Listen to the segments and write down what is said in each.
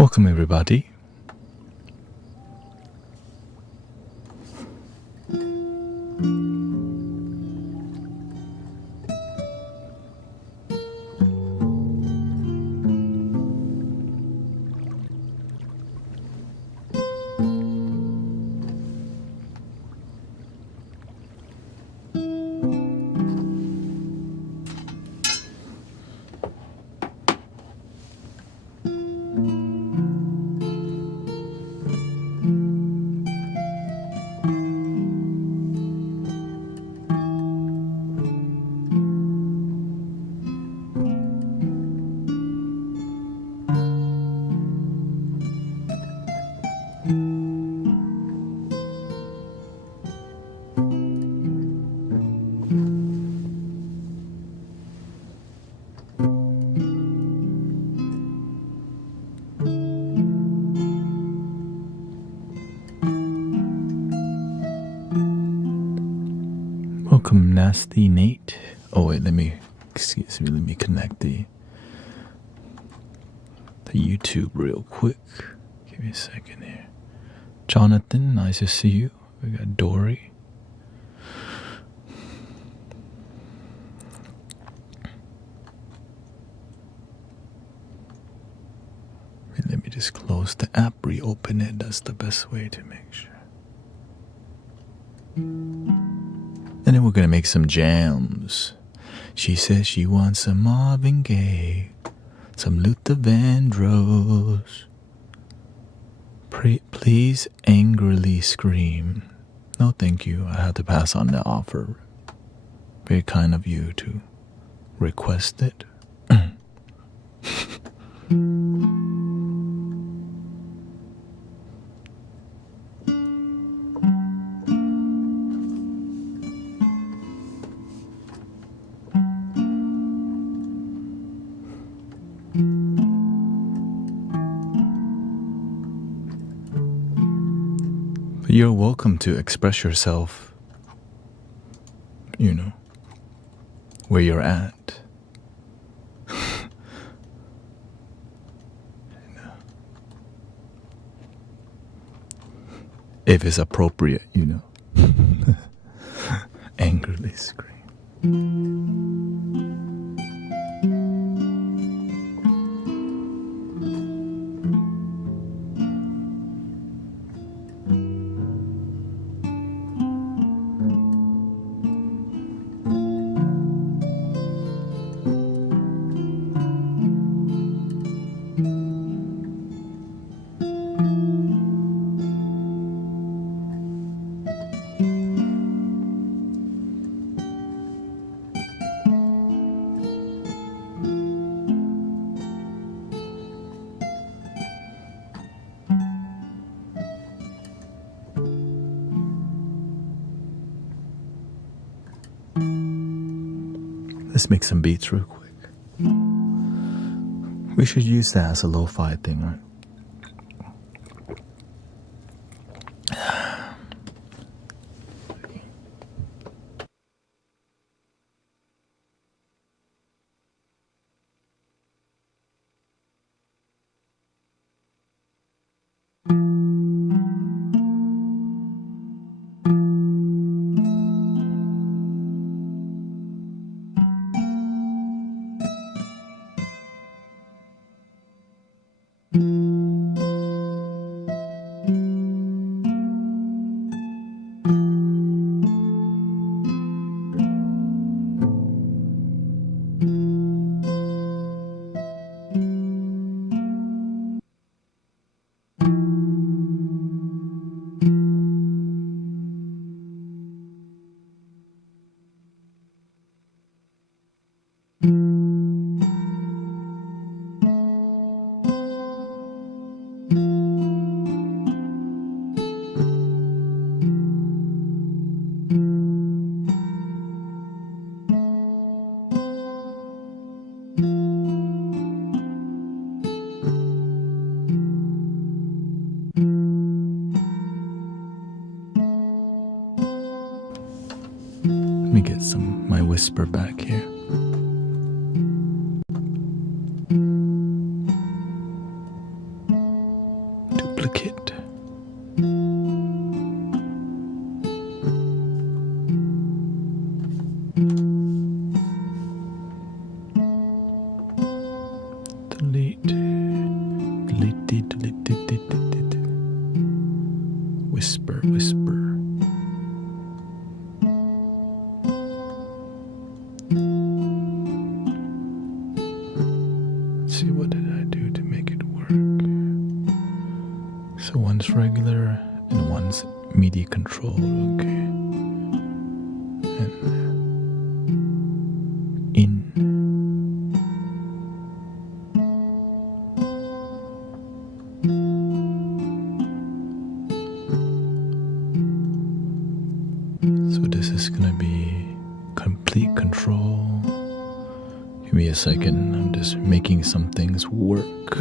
Welcome everybody. Welcome, Nasty Nate. Oh wait, let me connect the YouTube real quick. Give me a second here. Jonathan, nice to see you. We got Dory. Let me just close the app, reopen it. That's the best way to make sure. And then we're gonna make some jams. She says she wants some Marvin Gaye, some Luther Vandross. Please angrily scream. No thank you, I had to pass on the offer. Very kind of you to request it. You're welcome to express yourself, you know, where you're at. If it's appropriate, you know. Angrily scream. Let's make some beats real quick. We should use that as a lo-fi thing, right? Let me get my whisper back here. Delete. Delete, delete, delete, delete. Whisper, whisper. Let's see, what did I do to make it work? So one's regular and one's MIDI control, okay. And in. So this is gonna be complete control. Give me a second, I'm just making some things work.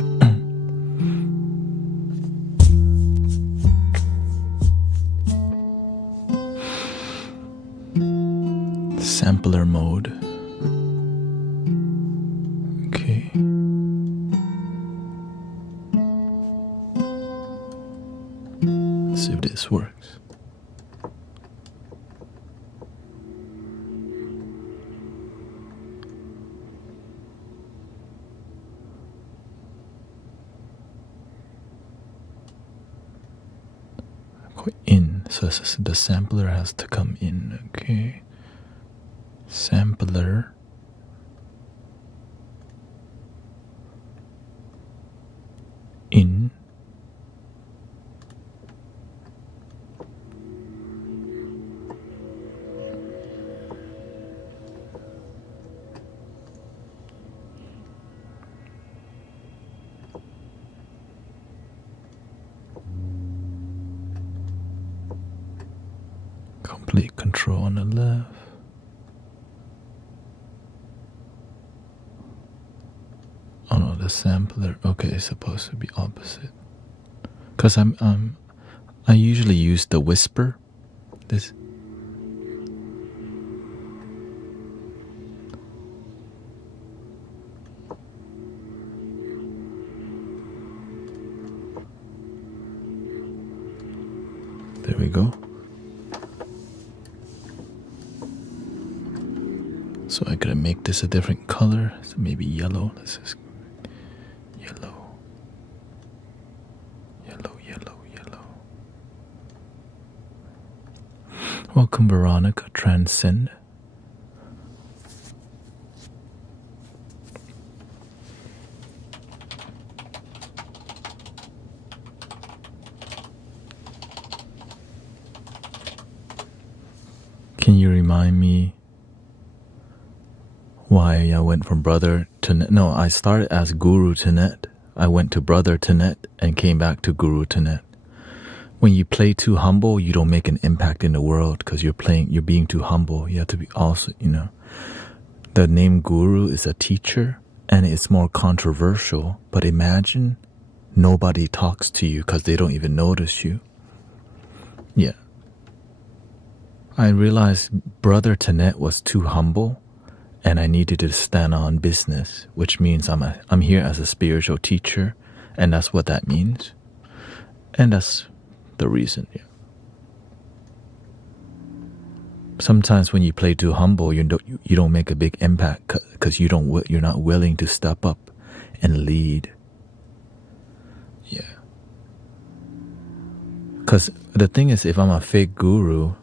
Sampler mode. Okay. Let's see if this works. In, so the sampler has to come in, okay. Sampler in. Complete control on the left. Oh no, the sampler. Okay, it's supposed to be opposite. Cause I usually use the whisper. This. There we go. So I gotta make this a different color. So maybe yellow. Let's just yellow. Yellow, yellow, yellow. Welcome, Veronica. Transcend. Can you remind me why I went from brother to no, I started as Guru Thanet. I went to brother Thanet and came back to Guru Thanet. When you play too humble, you don't make an impact in the world because you're being too humble. You have to be also, the name Guru is a teacher and it's more controversial. But imagine nobody talks to you because they don't even notice you. Yeah. I realized brother Thanet was too humble. And I needed to stand on business, which means I'm here as a spiritual teacher, and that's what that means. And that's the reason, yeah. Sometimes when you play too humble, you don't make a big impact because you're not willing to step up and lead. Yeah. Because the thing is, if I'm a fake guru,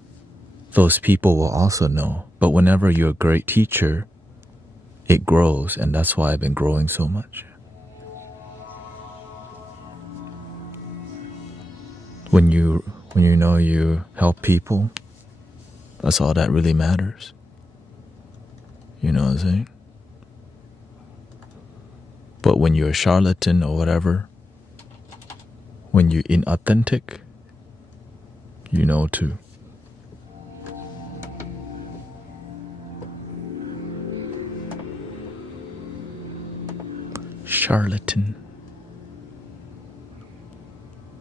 those people will also know. But whenever you're a great teacher, it grows, and that's why I've been growing so much. When you know you help people, that's all that really matters. You know what I'm saying? But when you're a charlatan or whatever, when you're inauthentic, you know too. Charlatan.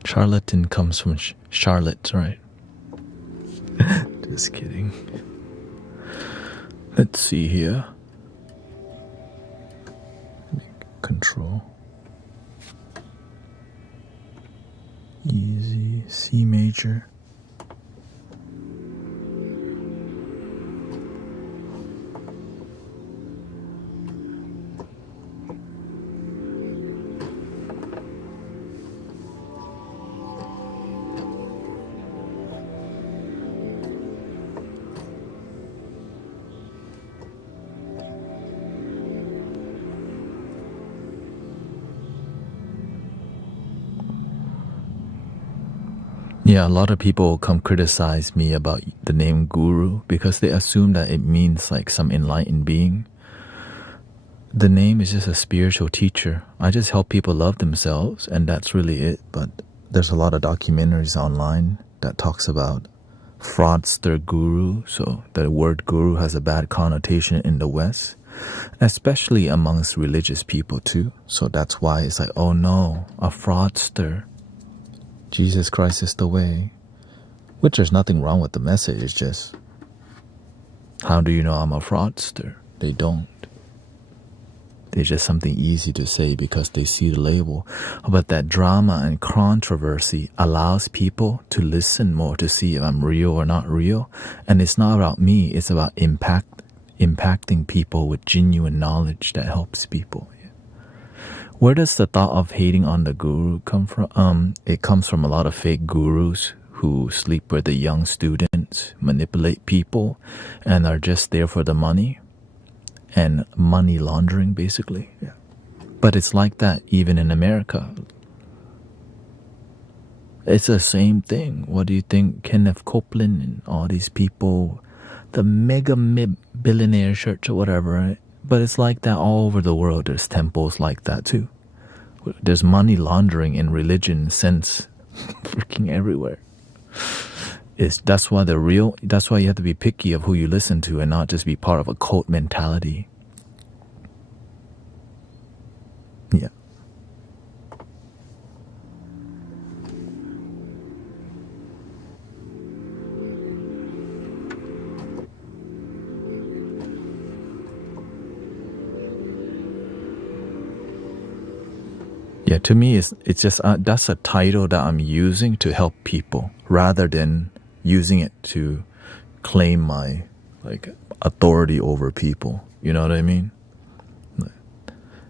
Charlatan comes from Charlotte, right? Just kidding. Let's see here. Control. Easy. C major. Yeah, a lot of people come criticize me about the name guru because they assume that it means like some enlightened being. The name is just a spiritual teacher. I just help people love themselves, and that's really it. But there's a lot of documentaries online that talks about fraudster guru. So the word guru has a bad connotation in the West, especially amongst religious people too. So that's why it's like, oh no, a fraudster. Jesus Christ is the way. Which there's nothing wrong with the message. It's just, how do you know I'm a fraudster? They don't. It's just something easy to say because they see the label. But that drama and controversy allows people to listen more to see if I'm real or not real. And it's not about me. It's about impacting people with genuine knowledge that helps people. Where does the thought of hating on the guru come from? It comes from a lot of fake gurus who sleep with the young students, manipulate people, and are just there for the money. And money laundering, basically. Yeah. But it's like that even in America. It's the same thing. What do you think Kenneth Copeland and all these people, the mega billionaire church or whatever, right? But it's like that all over the world. There's temples like that too. There's money laundering in religion sense freaking everywhere. That's why you have to be picky of who you listen to and not just be part of a cult mentality. Yeah. Yeah, to me, it's just that's a title that I'm using to help people rather than using it to claim my authority over people. You know what I mean?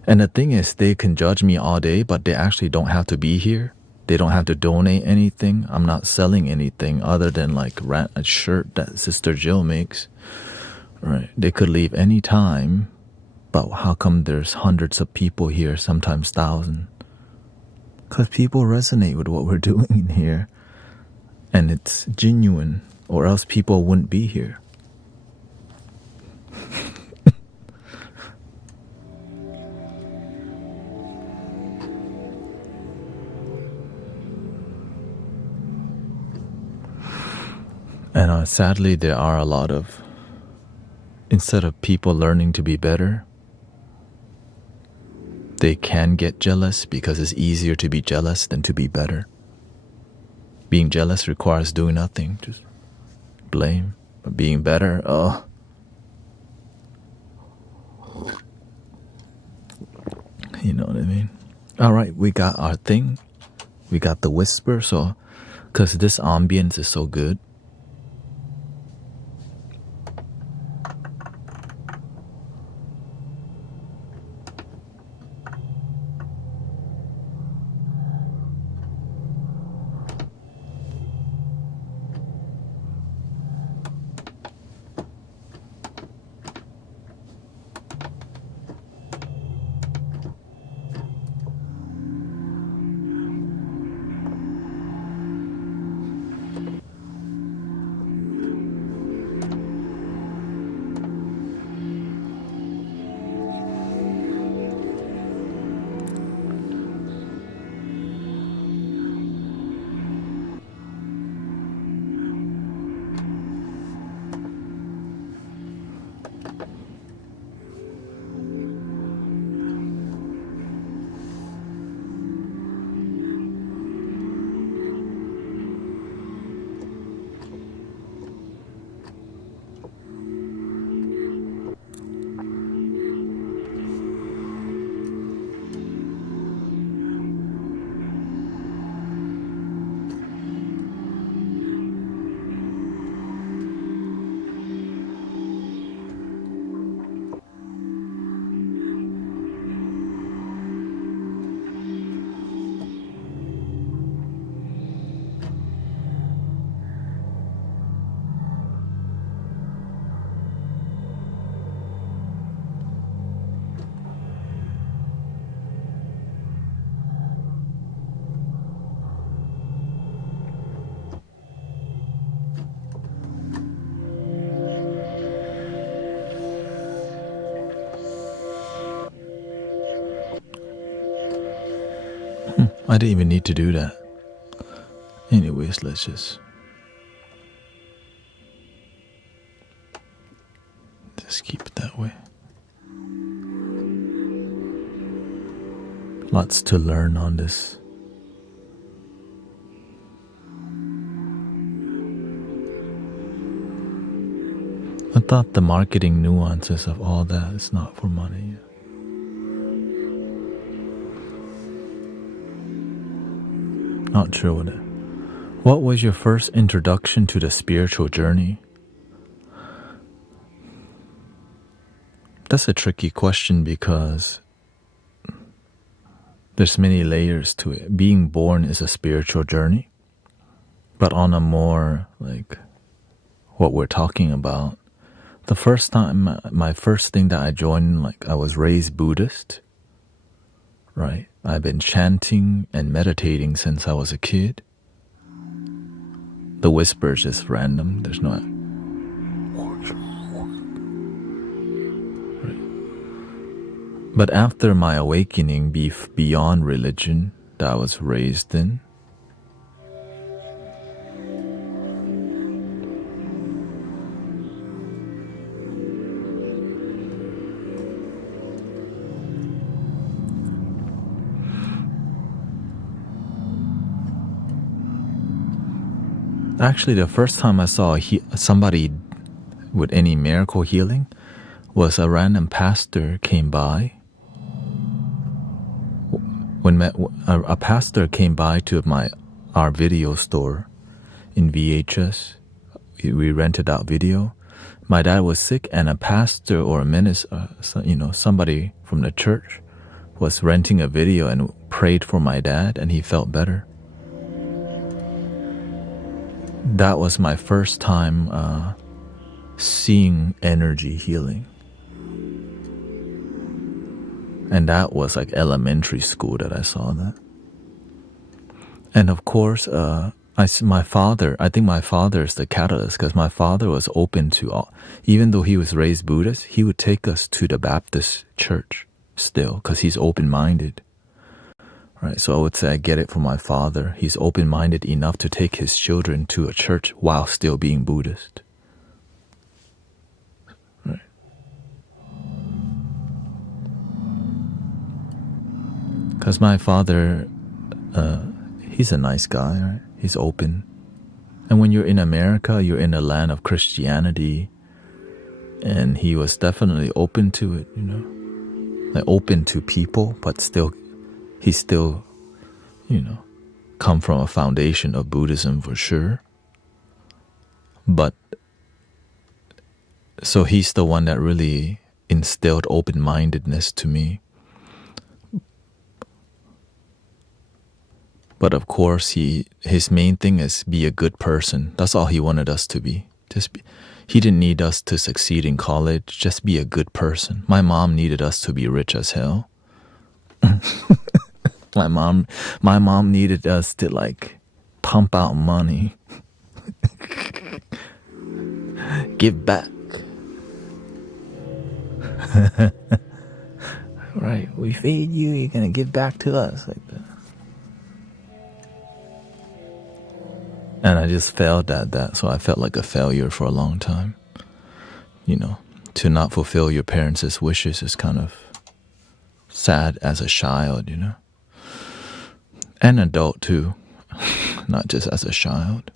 And the thing is, they can judge me all day, but they actually don't have to be here. They don't have to donate anything. I'm not selling anything other than a shirt that Sister Jill makes. Right? They could leave any time, but how come there's hundreds of people here, sometimes thousands? Because people resonate with what we're doing in here. And it's genuine, or else people wouldn't be here. And sadly, there are a lot of, instead of people learning to be better, they can get jealous because it's easier to be jealous than to be better. Being jealous requires doing nothing, just blame. But being better, you know what I mean? All right, we got our thing. We got the whisper, so, because this ambience is so good. I didn't even need to do that. Anyways, let's just keep it that way. Lots to learn on this. I thought the marketing nuances of all that is not for money. Not sure what it. What was your first introduction to the spiritual journey? That's a tricky question because there's many layers to it. Being born is a spiritual journey, but on a more like what we're talking about, the first time, my first thing that I joined, like I was raised Buddhist, right? I've been chanting and meditating since I was a kid. The whispers just random. There's no. Right. But after my awakening, beyond religion that I was raised in, actually, the first time I saw somebody with any miracle healing was a random pastor came by. When a pastor came by to our video store in VHS, we rented out video. My dad was sick, and a pastor or a minister, somebody from the church, was renting a video and prayed for my dad, and he felt better. That was my first time seeing energy healing. And that was like elementary school that I saw that. And of course, I think my father is the catalyst, because my father was open to all, even though he was raised Buddhist, he would take us to the Baptist church still, because he's open-minded. Right, so I would say I get it from my father. He's open-minded enough to take his children to a church while still being Buddhist. Right. Because my father, he's a nice guy, right? He's open. And when you're in America, you're in a land of Christianity. And he was definitely open to it, like open to people, but still, he still, come from a foundation of Buddhism for sure. But, so he's the one that really instilled open-mindedness to me. But of course, his main thing is be a good person. That's all he wanted us to be. He didn't need us to succeed in college. Just be a good person. My mom needed us to be rich as hell. My mom needed us to like pump out money. Give back. Right, we feed you, you're gonna give back to us, like that. And I just failed at that, so I felt like a failure for a long time. To not fulfill your parents' wishes is kind of sad as a child, And adult too, not just as a child.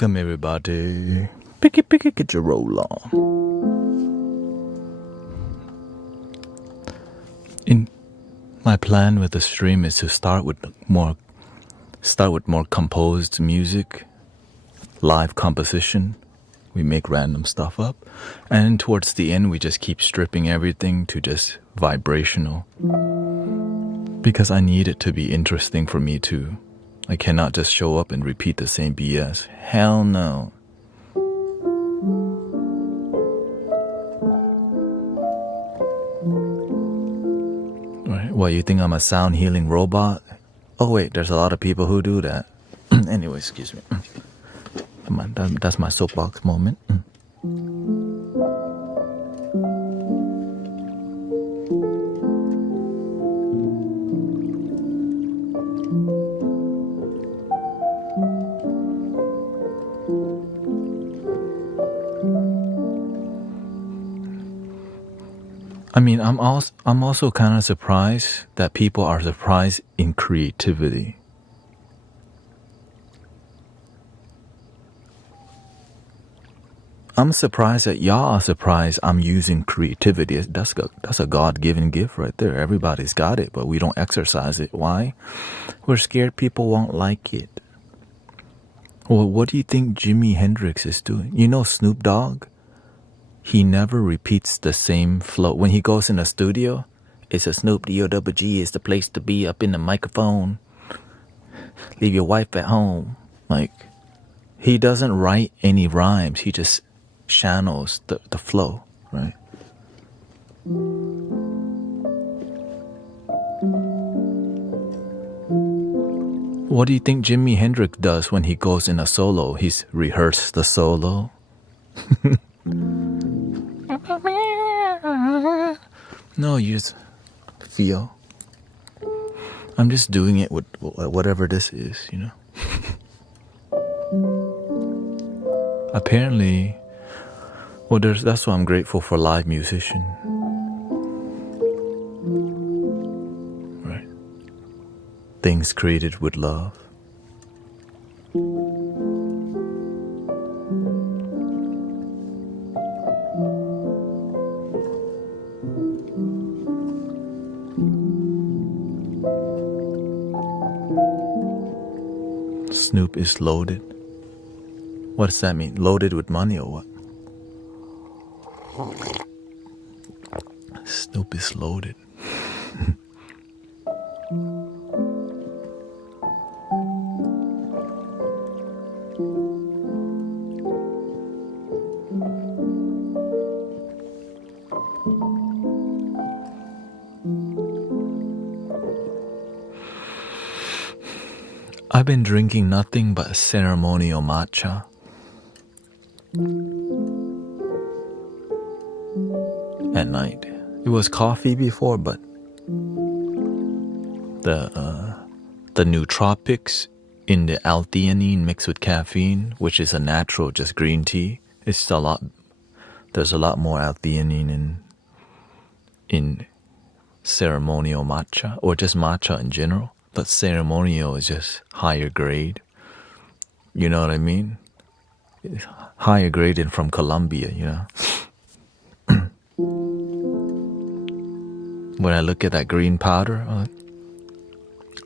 Welcome everybody. Picky, get your roll on. My plan with the stream is to start with more composed music, live composition. We make random stuff up, and towards the end we just keep stripping everything to just vibrational. Because I need it to be interesting for me too. I cannot just show up and repeat the same BS. Hell no. Right? What, you think I'm a sound healing robot? Oh wait, there's a lot of people who do that. Anyway, excuse me. That's my soapbox moment. I mean, I'm also kind of surprised that people are surprised in creativity. I'm surprised that y'all are surprised I'm using creativity. That's a God-given gift right there. Everybody's got it, but we don't exercise it. Why? We're scared people won't like it. Well, what do you think Jimi Hendrix is doing? You know Snoop Dogg? He never repeats the same flow. When he goes in a studio, it's a Snoop D-O-double-G is the place to be up in the microphone. Leave your wife at home. Like, he doesn't write any rhymes. He just channels the flow, right? What do you think Jimi Hendrix does when he goes in a solo? He's rehearsed the solo. No, you just feel. I'm just doing it with whatever this is, you know. Apparently, well, that's why I'm grateful for live musician. Right. Things created with love. Snoop is loaded. What does that mean? Loaded with money or what? Snoop is loaded. I've been drinking nothing but ceremonial matcha. At night. It was coffee before, but the nootropics in the L-theanine mixed with caffeine, which is a natural just green tea, it's a lot. There's a lot more L-theanine in ceremonial matcha, or just matcha in general. But ceremonial is just higher grade. You know what I mean? It's higher grade than from Colombia, you know? When I look at that green powder, I'm like,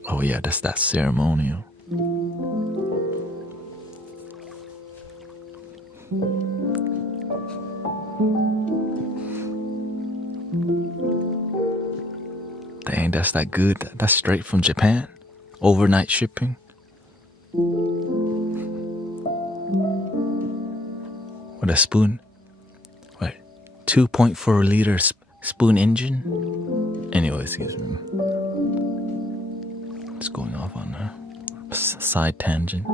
oh yeah, that's that ceremonial. Dang, that's that good. That's straight from Japan. Overnight shipping. With a spoon. Wait, 2.4 liter spoon engine? Anyways, it's going off on a side tangent.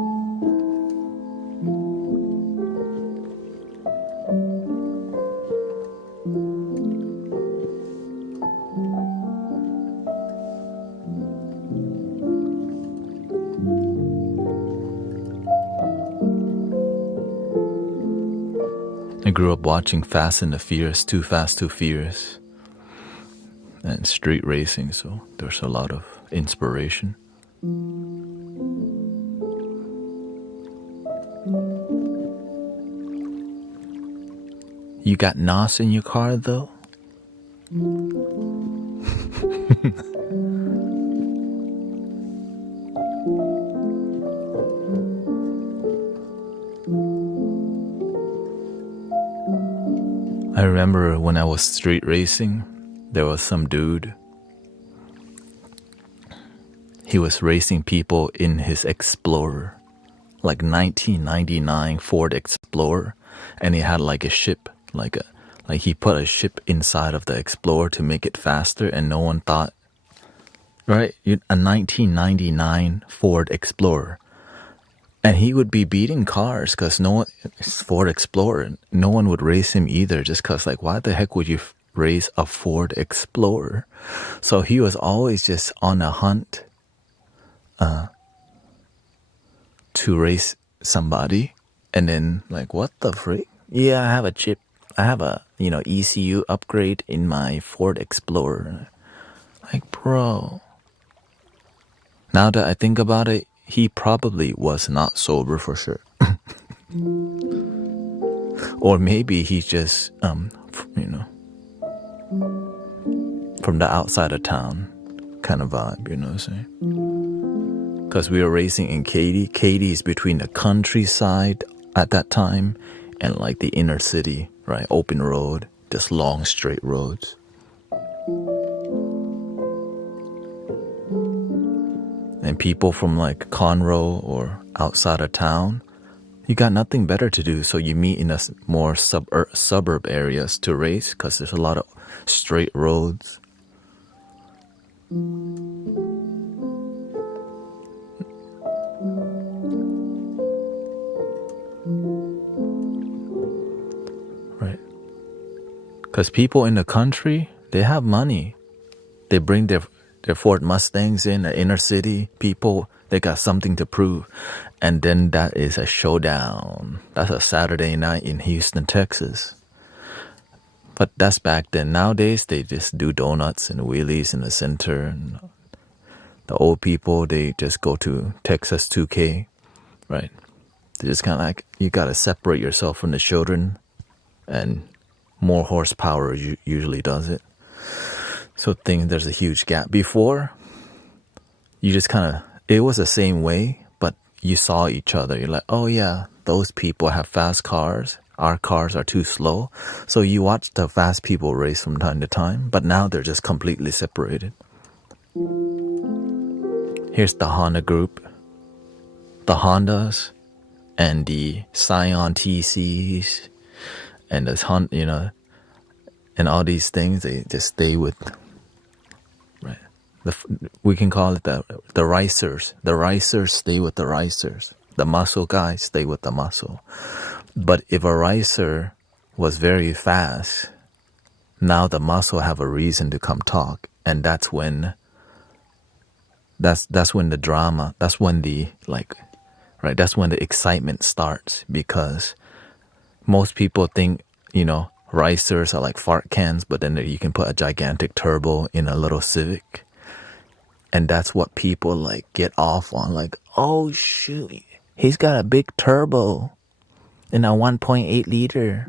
I grew up watching Fast and the Furious, Too Fast, Too Furious, and street racing, so there's a lot of inspiration. You got NOS in your car though? I remember when I was street racing, there was some dude. He was racing people in his Explorer, like 1999 Ford Explorer, and he had like a ship, like he put a ship inside of the Explorer to make it faster, and no one thought, right? A 1999 Ford Explorer. And he would be beating cars because no one, it's Ford Explorer, no one would race him either just because, like, why the heck would you race a Ford Explorer? So he was always just on a hunt to race somebody. And then, like, what the freak? Yeah, I have a chip. I have a, ECU upgrade in my Ford Explorer. Like, bro. Now that I think about it, he probably was not sober for sure. Or maybe he's just, from the outside of town kind of vibe, you know what I'm saying? Because we were racing in Katy. Katy is between the countryside at that time and like the inner city, right? Open road, just long straight roads. And people from like Conroe or outside of town, you got nothing better to do, so you meet in a more suburb areas to race because there's a lot of straight roads. Right. Because people in the country, they have money. They bring their Ford Mustangs in the inner city. People, they got something to prove. And then that is a showdown. That's a Saturday night in Houston, Texas. But that's back then. Nowadays, they just do donuts and wheelies in the center. And the old people, they just go to Texas 2K, right? They just kind of like, you got to separate yourself from the children. And more horsepower usually does it. So there's a huge gap. Before, you just kind of, it was the same way, but you saw each other. You're like, oh yeah, those people have fast cars. Our cars are too slow. So you watch the fast people race from time to time, but now they're just completely separated. Here's the Honda group. The Hondas and the Scion TCs and the Honda, and all these things, they just stay with, right? We can call it the ricers. The ricers stay with the ricers. The muscle guys stay with the muscle. But if a ricer was very fast, now the muscle have a reason to come talk, and that's when the drama, that's when the that's when the excitement starts, because most people think, ricers are like fart cans, but then you can put a gigantic turbo in a little Civic. And that's what people like get off on. Like, oh shoot, he's got a big turbo in a 1.8 liter.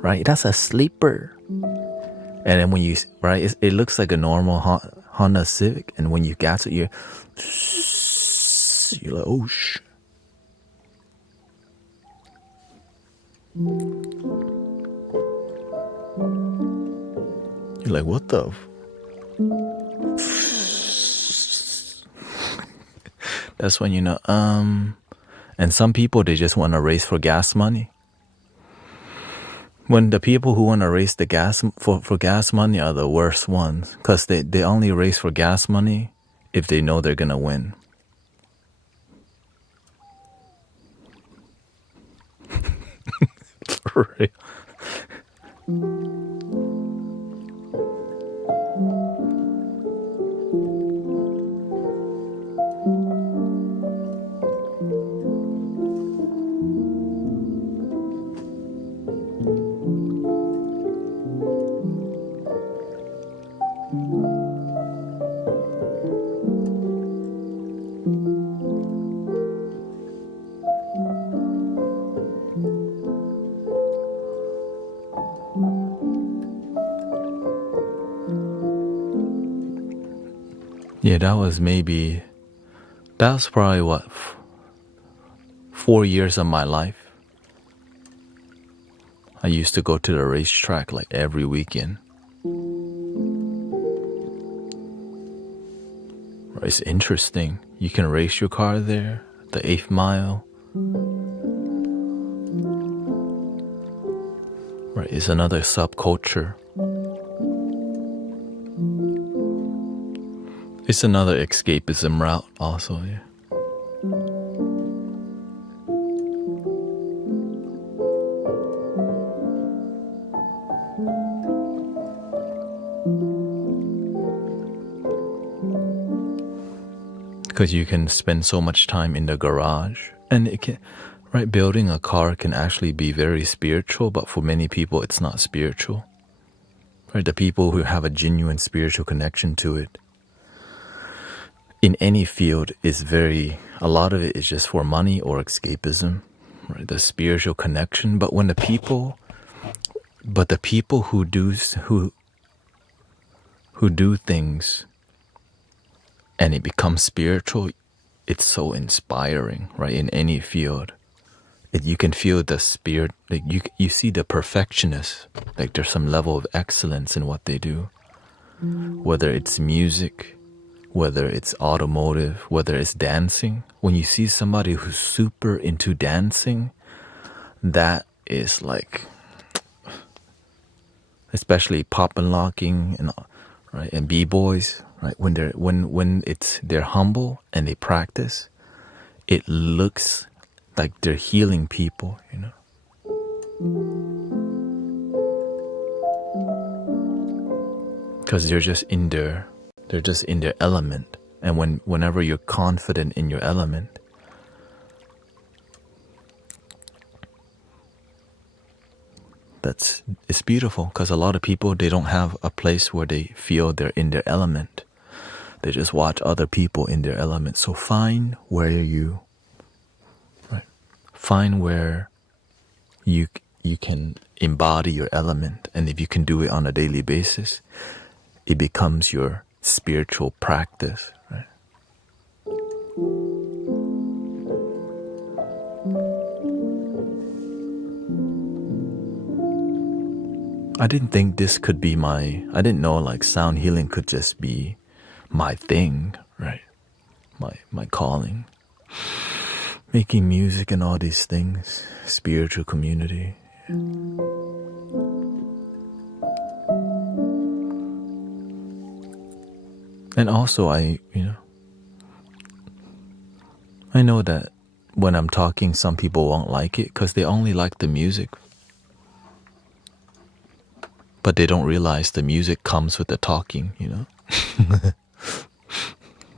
Right? That's a sleeper. And then when it looks like a normal Honda Civic. And when you gas it, you're like, oh shit. You're like, what the? That's when and some people, they just want to race for gas money. When the people who want to race the gas for gas money are the worst ones, because they only race for gas money if they know they're gonna win. For real. Yeah, that was probably what, 4 years of my life. I used to go to the racetrack like every weekend. It's interesting. You can race your car there, the 8th mile. Right, it's another subculture. It's another escapism route also, yeah. Because you can spend so much time in the garage, and it can, right, building a car can actually be very spiritual, but for many people it's not spiritual. Right, the people who have a genuine spiritual connection to it, in any field, is a lot of it is just for money or escapism, right? The spiritual connection. But the people who do things and it becomes spiritual, it's so inspiring, right? In any field, you can feel the spirit. Like you see the perfectionists. Like there's some level of excellence in what they do, whether it's music, whether it's automotive, whether it's dancing. When you see somebody who's super into dancing, that is like, especially pop and locking and right, and b-boys, right? When they're humble and they practice, it looks like they're healing people, you know. Because they're just in their element. And whenever you're confident in your element, it's beautiful. Because a lot of people, they don't have a place where they feel they're in their element. They just watch other people in their element. So find where you can embody your element. And if you can do it on a daily basis, it becomes your spiritual practice, right? I didn't think this could be I didn't know like sound healing could just be my thing, right? My calling. Making music and all these things, spiritual community. And also I know that when I'm talking, some people won't like it because they only like the music. But they don't realize the music comes with the talking, you know?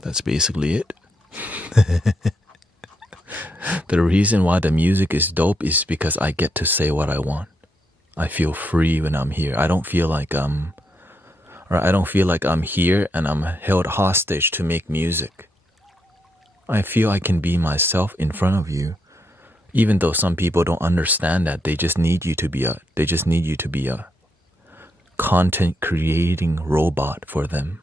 That's basically it. The reason why the music is dope is because I get to say what I want. I feel free when I'm here. I don't feel like I'm here and I'm held hostage to make music. I feel I can be myself in front of you, even though some people don't understand that. They just need you to be a content creating robot for them.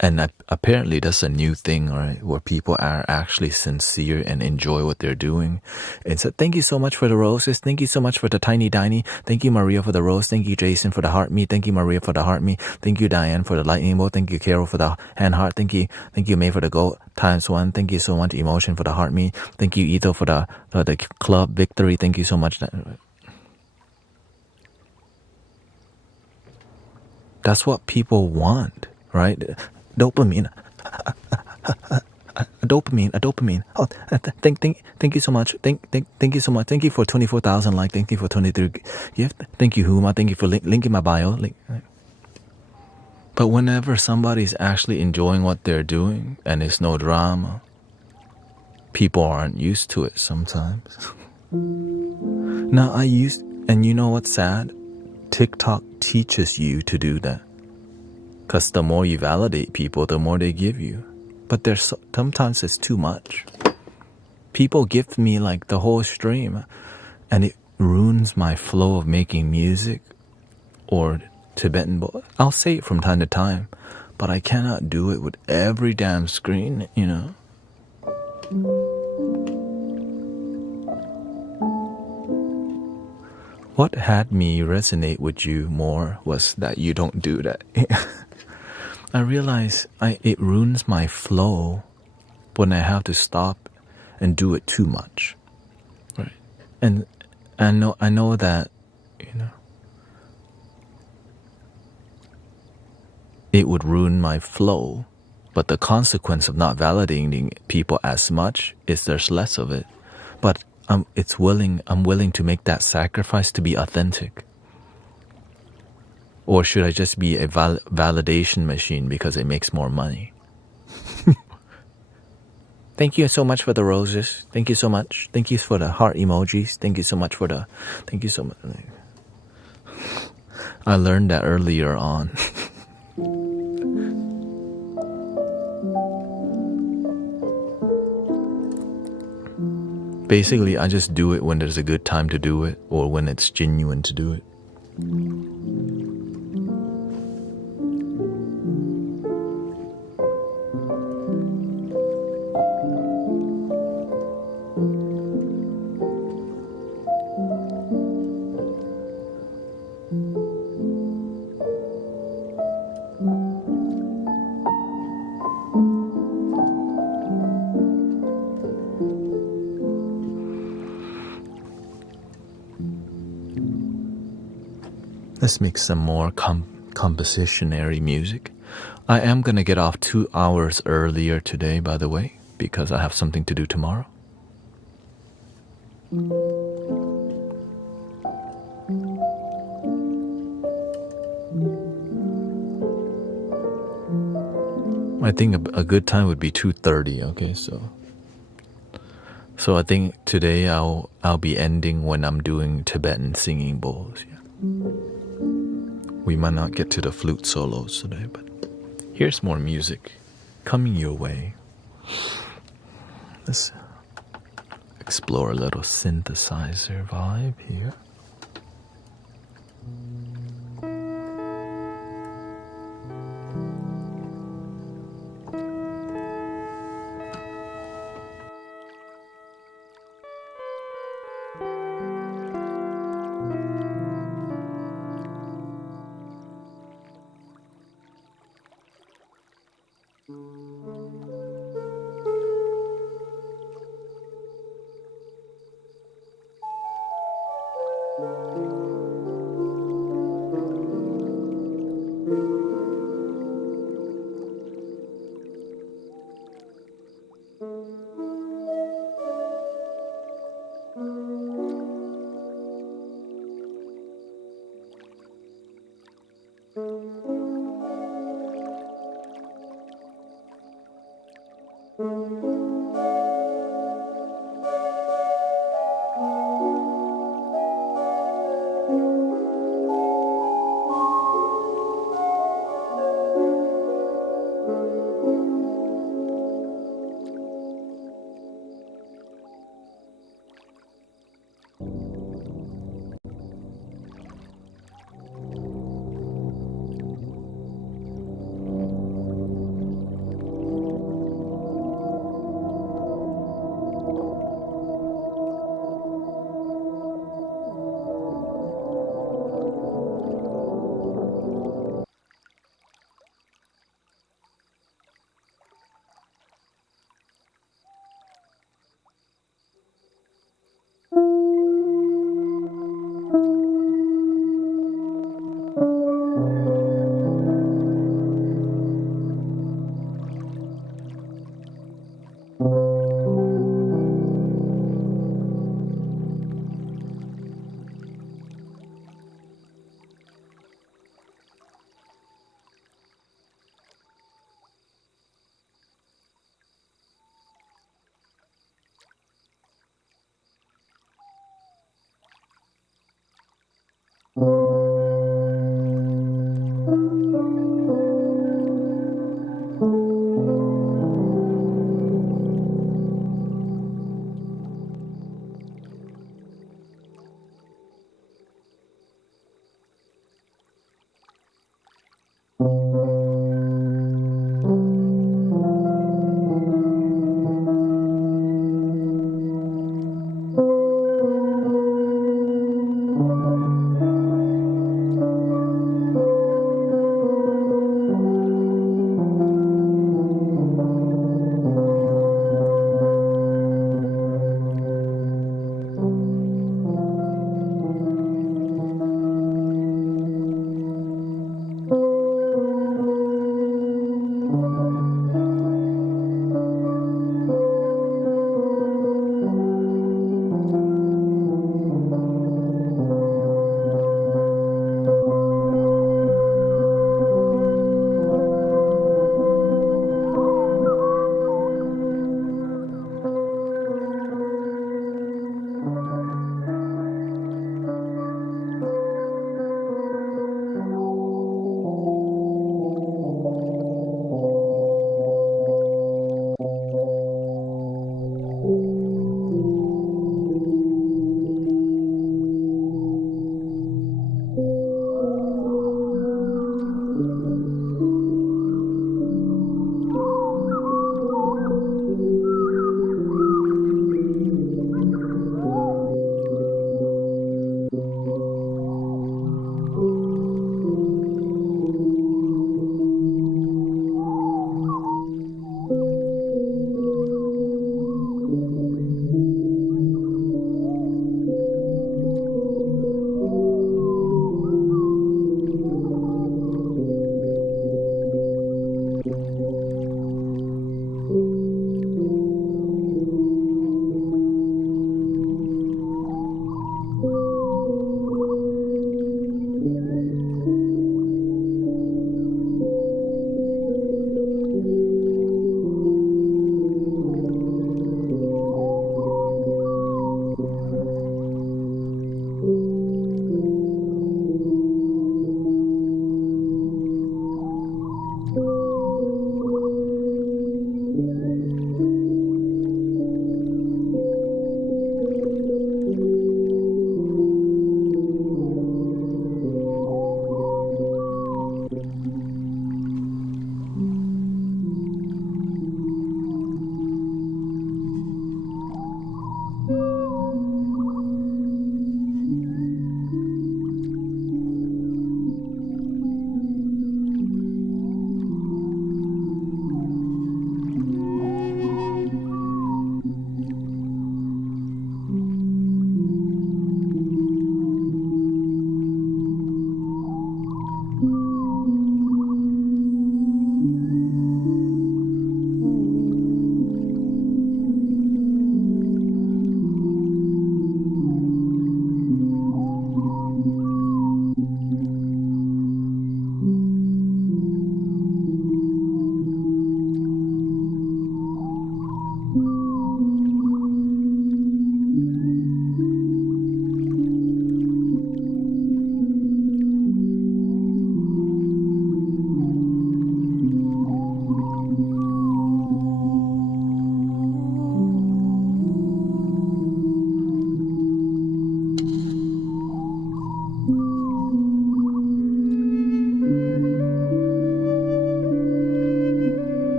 And apparently that's a new thing, right? Where people are actually sincere and enjoy what they're doing. And so thank you so much for the roses. Thank you so much for the tiny diny. Thank you, Maria, for the rose. Thank you, Jason, for the heart me. Thank you, Maria, for the heart me. Thank you, Diane, for the lightning bolt. Thank you, Carol, for the hand heart. Thank you, May, for the gold ×1. Thank you so much, Emotion, for the heart me. Thank you, Ito, for the club victory. Thank you so much. That's what people want, right? Dopamine. Dopamine. Oh, thank you so much. Thank you so much. Thank you for 24,000 like. Thank you for 23 gift. Thank you, Huma. Thank you for linking my bio. But whenever somebody's actually enjoying what they're doing and it's no drama, people aren't used to it sometimes. Now and you know what's sad? TikTok teaches you to do that. Because the more you validate people, the more they give you. But sometimes it's too much. People gift me like the whole stream, and it ruins my flow of making music or Tibetan. I'll say it from time to time, but I cannot do it with every damn screen, you know. What had me resonate with you more was that you don't do that. I realize it ruins my flow when I have to stop and do it too much. Right. And I know that, you know, it would ruin my flow, but the consequence of not validating people as much is there's less of it. But I'm willing to make that sacrifice to be authentic. Or should I just be a validation machine because it makes more money? Thank you so much for the roses. Thank you so much. Thank you for the heart emojis. Thank you so much for the... Thank you so much. I learned that earlier on. Basically, I just do it when there's a good time to do it or when it's genuine to do it. Let's make some more compositionary music. I am gonna get off 2 hours earlier today, by the way, because I have something to do tomorrow. I think a good time would be 2:30. Okay, so I think today I'll be ending when I'm doing Tibetan singing bowls. Yeah. We might not get to the flute solos today, but here's more music coming your way. Let's explore a little synthesizer vibe here.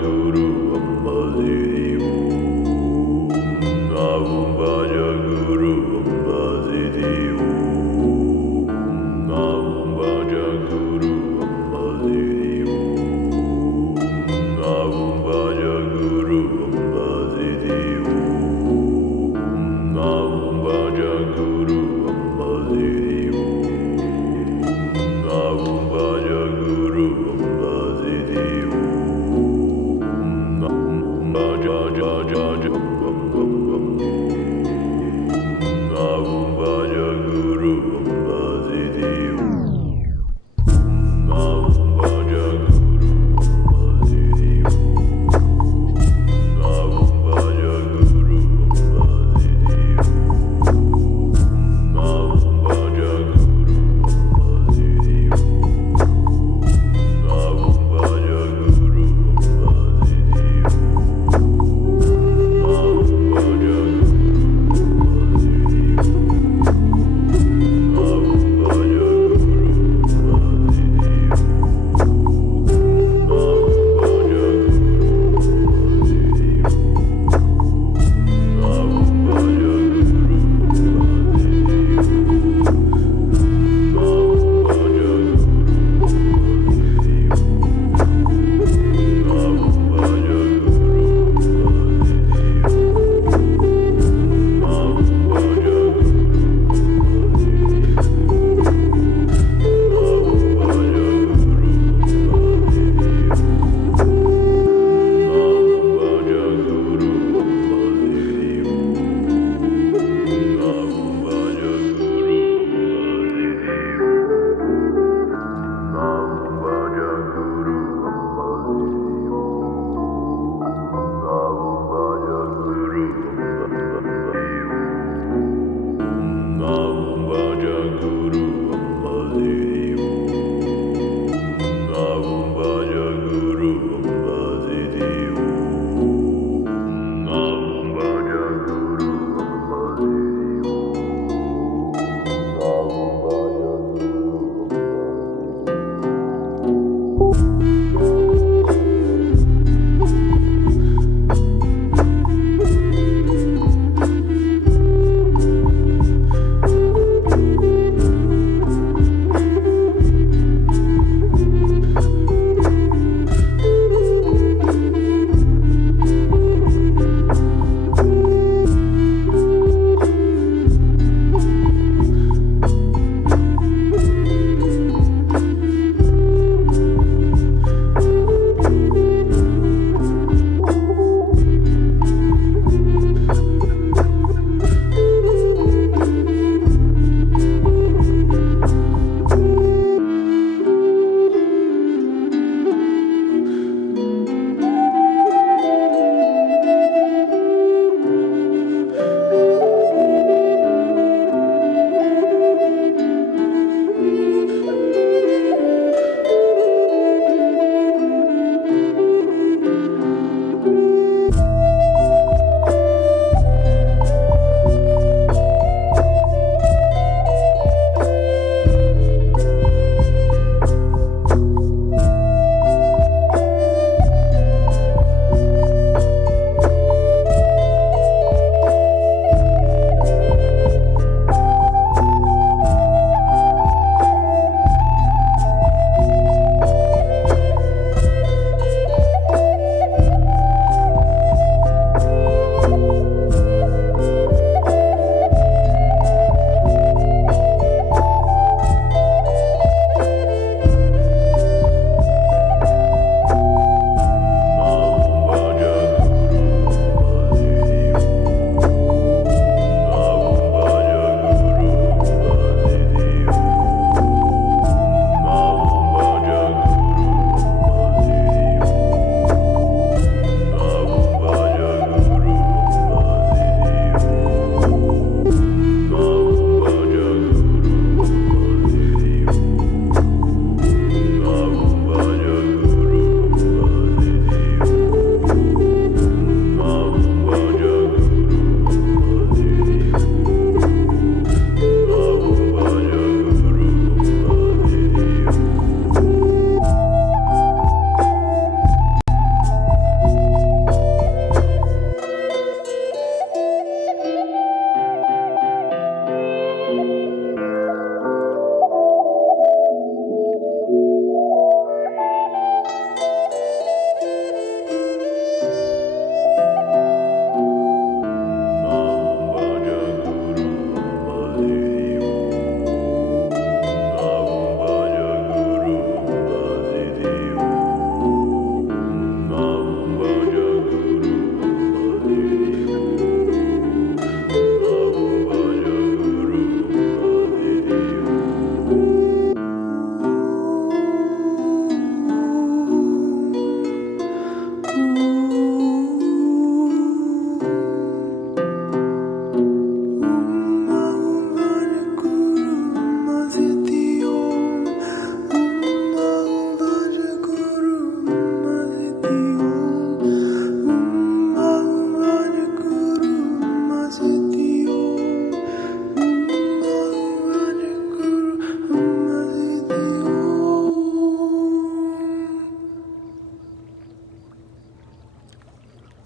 Guru Ambazidi Om. Aum Bhaja Guru Ambazidi Om. Aum Bhaja Guru Ambazidi Om. Aum Bhaja Guru Ambazidi Om. Aum Bhaja Guru Ambazidi Om. Aum Bhaja Guru Ambazidi Om.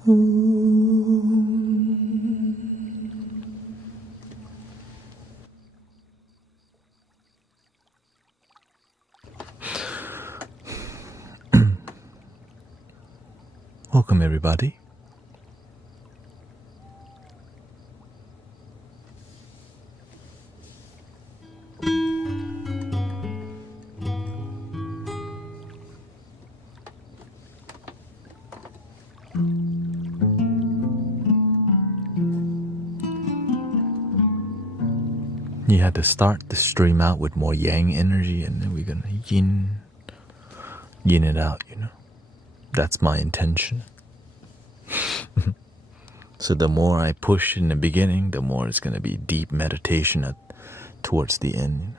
Welcome, everybody. You had to start the stream out with more yang energy, and then we're gonna yin it out, you know. That's my intention. So the more I push in the beginning, the more it's gonna be deep meditation towards the end.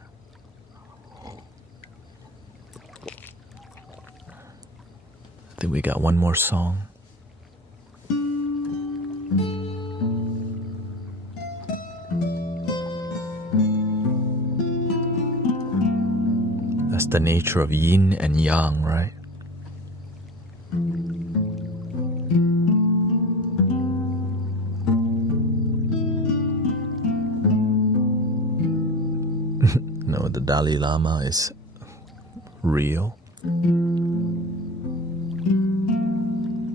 I think we got one more song. That's the nature of yin and yang, right? No, the Dalai Lama is real.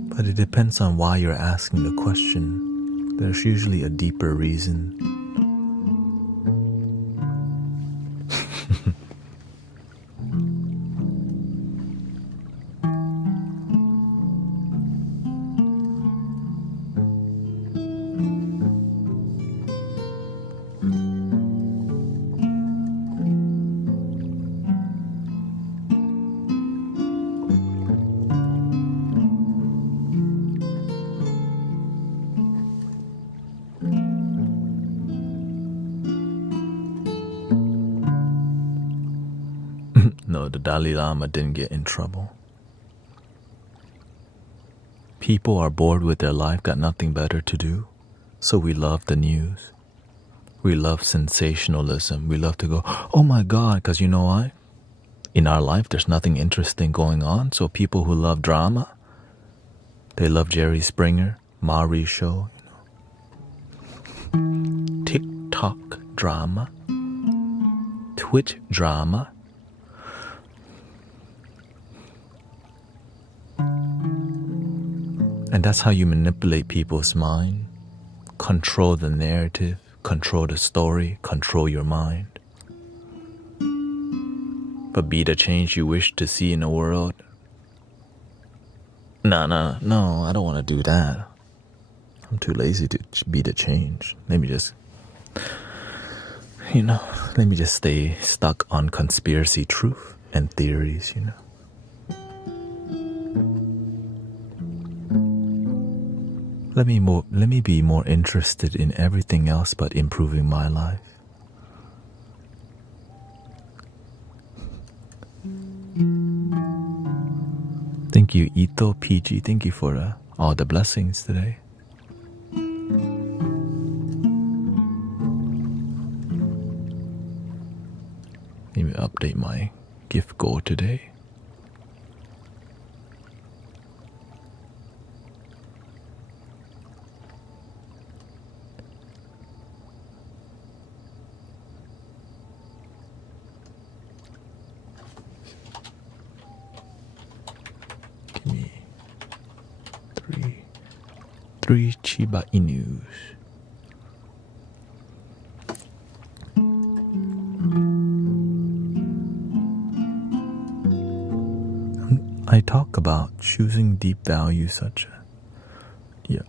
But it depends on why you're asking the question. There's usually a deeper reason. No, the Dalai Lama didn't get in trouble. People are bored with their life, got nothing better to do. So we love the news. We love sensationalism. We love to go, oh my God, because you know why? In our life, there's nothing interesting going on. So people who love drama, they love Jerry Springer, Maury Show, you know. TikTok drama, Twitch drama. And that's how you manipulate people's mind, control the narrative, control the story, control your mind. But be the change you wish to see in the world. No, I don't want to do that. I'm too lazy to be the change. Let me just stay stuck on conspiracy truth and theories, you know. Let me be more interested in everything else but improving my life. Thank you, Ito PG. Thank you for all the blessings today. Let me update my gift goal today. Three Chiba Inus. I talk about choosing deep values such as, yeah.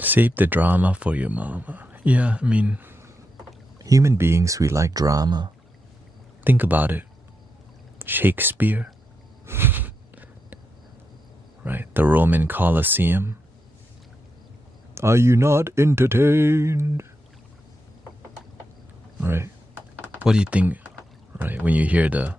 Save the drama for your mama. Yeah, I mean, human beings, we like drama. Think about it. Shakespeare, right? The Roman Colosseum. Are you not entertained? right? What do you think, right, when you hear the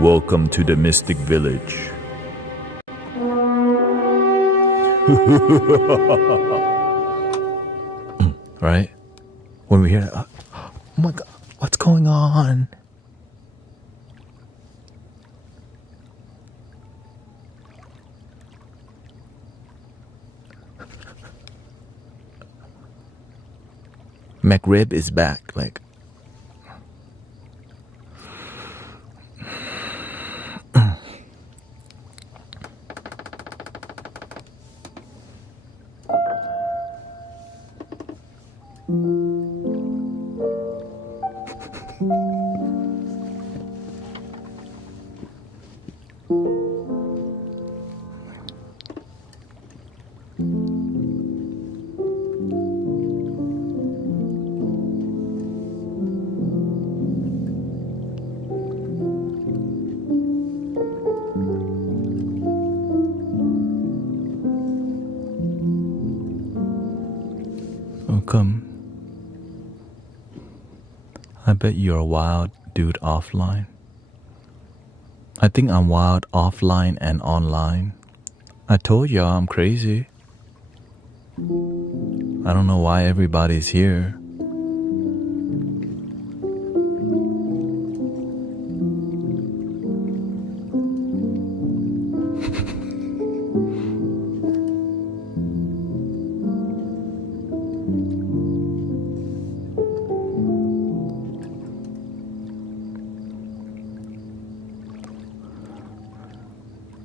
Welcome to the Mystic Village. Right? When we hear, oh my God, what's going on? McRib is back, like. Welcome. I bet you're a wild dude offline. I think I'm wild offline and online. I told y'all I'm crazy. I don't know why everybody's here.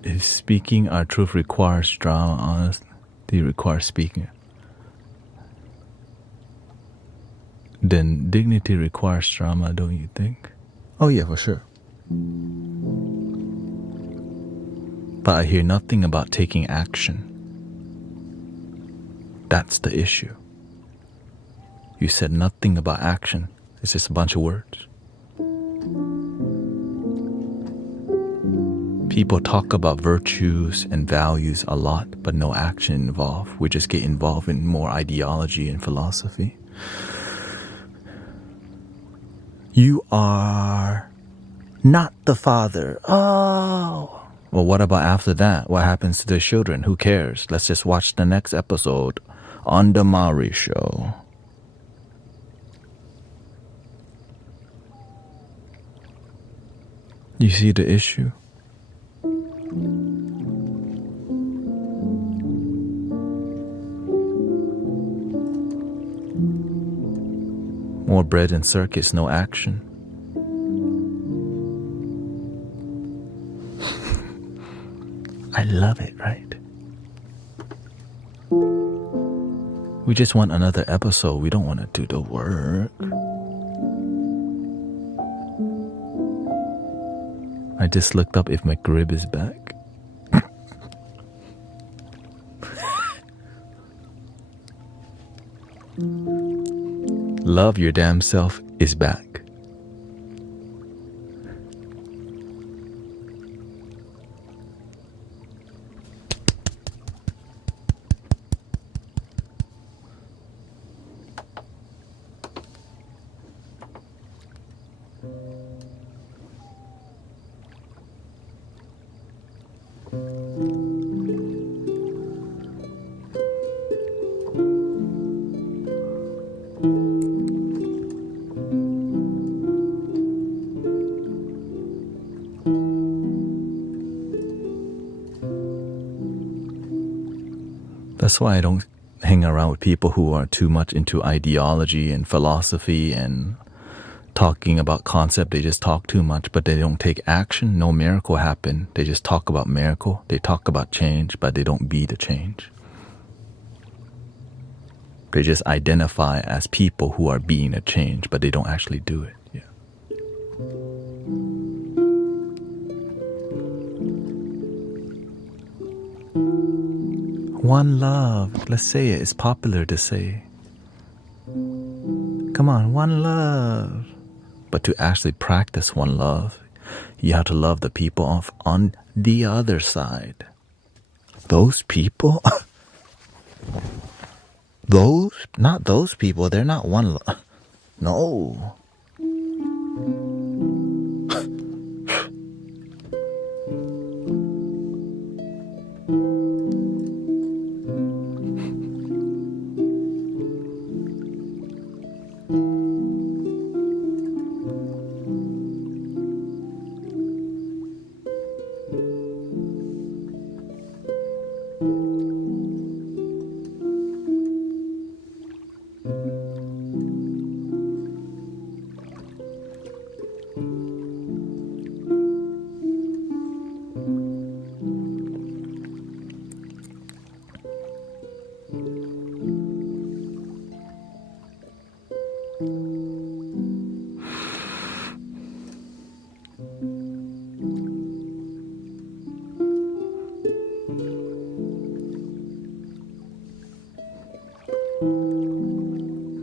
If speaking our truth requires drama, honestly, requires speaking, then dignity requires drama, don't you think? Oh yeah, for sure. But I hear nothing about taking action. That's the issue. You said nothing about action. It's just a bunch of words. People talk about virtues and values a lot, but no action involved. We just get involved in more ideology and philosophy. You are not the father. Oh. Well, what about after that? What happens to the children? Who cares? Let's just watch the next episode on The Mari Show. You see the issue? More bread and circuits, no action. I love it, right? We just want another episode. We don't want to do the work. I just looked up if McRib is back. Love your damn self is back. That's why I don't hang around with people who are too much into ideology and philosophy and talking about concept. They just talk too much, but they don't take action. No miracle happen. They just talk about miracle. They talk about change, but they don't be the change. They just identify as people who are being a change, but they don't actually do it. Yeah. One love. Let's say it. It's popular to say. Come on, one love. But to actually practice one love, you have to love the people on the other side. Those people, not those people, they're not one love. No.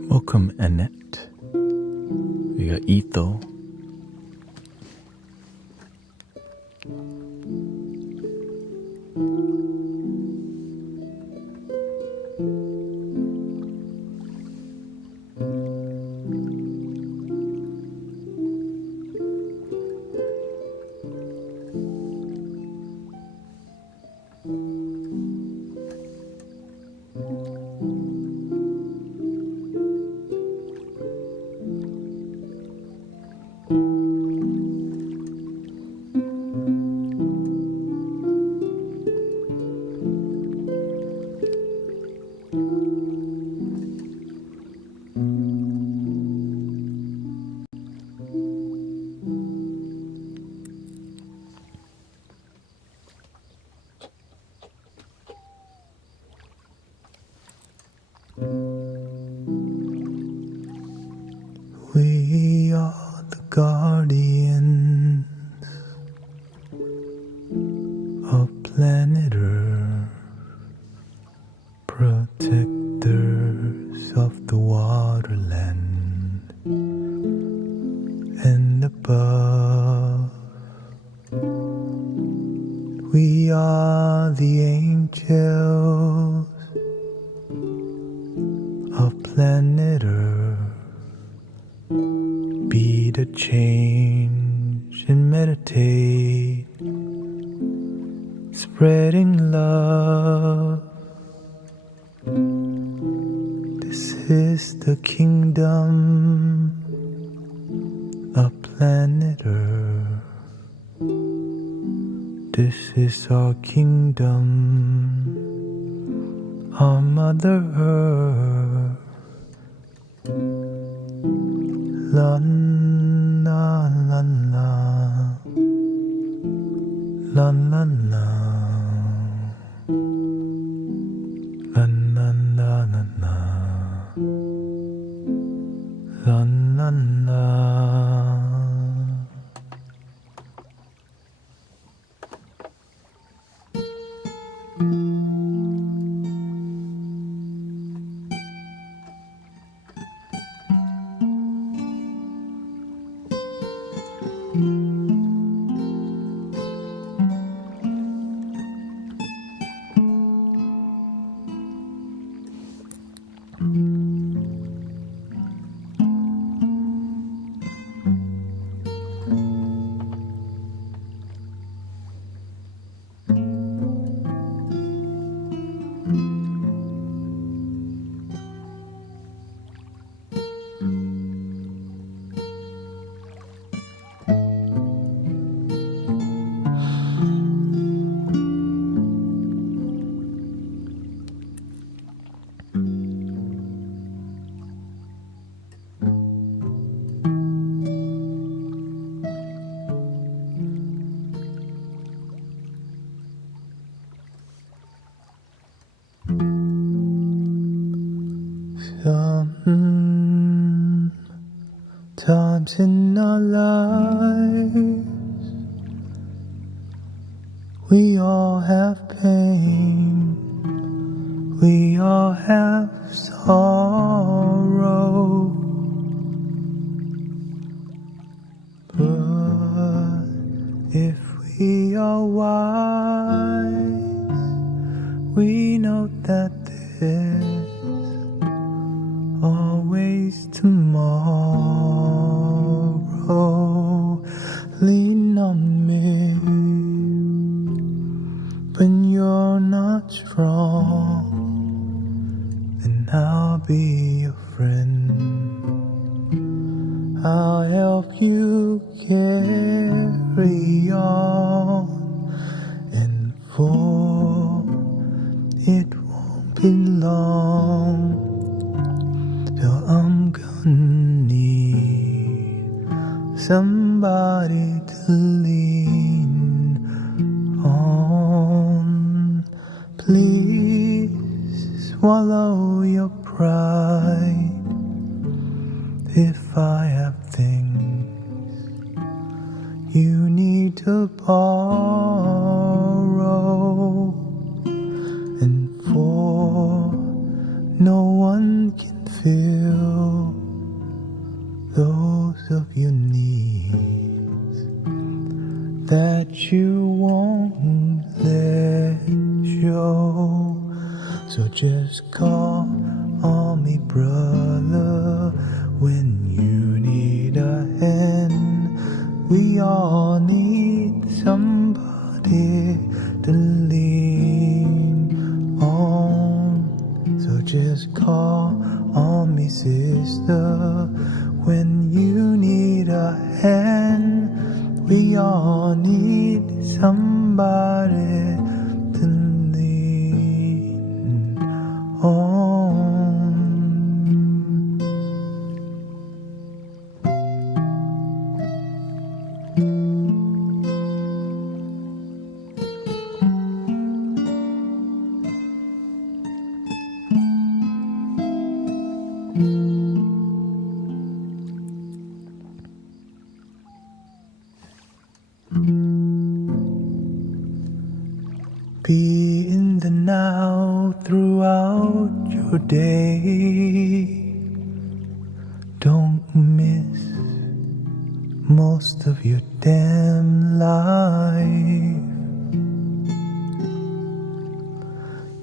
Welcome, Annette. We got Etho. We are the guardians of planet Earth, protectors of the waterland and above. We are the angels of planet Earth. Be the change and meditate, spreading love. This is the kingdom of planet Earth. This is our kingdom, our Mother Earth. La la la la, la la la, la la la la la, la la la. Sometimes in our lives, we all have pain, we all have sorrow. always tomorrow. Lean on me when you're not strong, and I'll be your friend. I'll help you carry on, and for it won't be long till I'm gonna need somebody to lean on. Please swallow your pride. If I have things you need to borrow, and for no one can fill those of your needs that you won't let show. So just call on me, brother, when you need a hand. We all need somebody to lean on. So just call on me, sister, when you need a hand. We all need somebody to lean on. Be in the now throughout your day. Don't miss most of your damn life.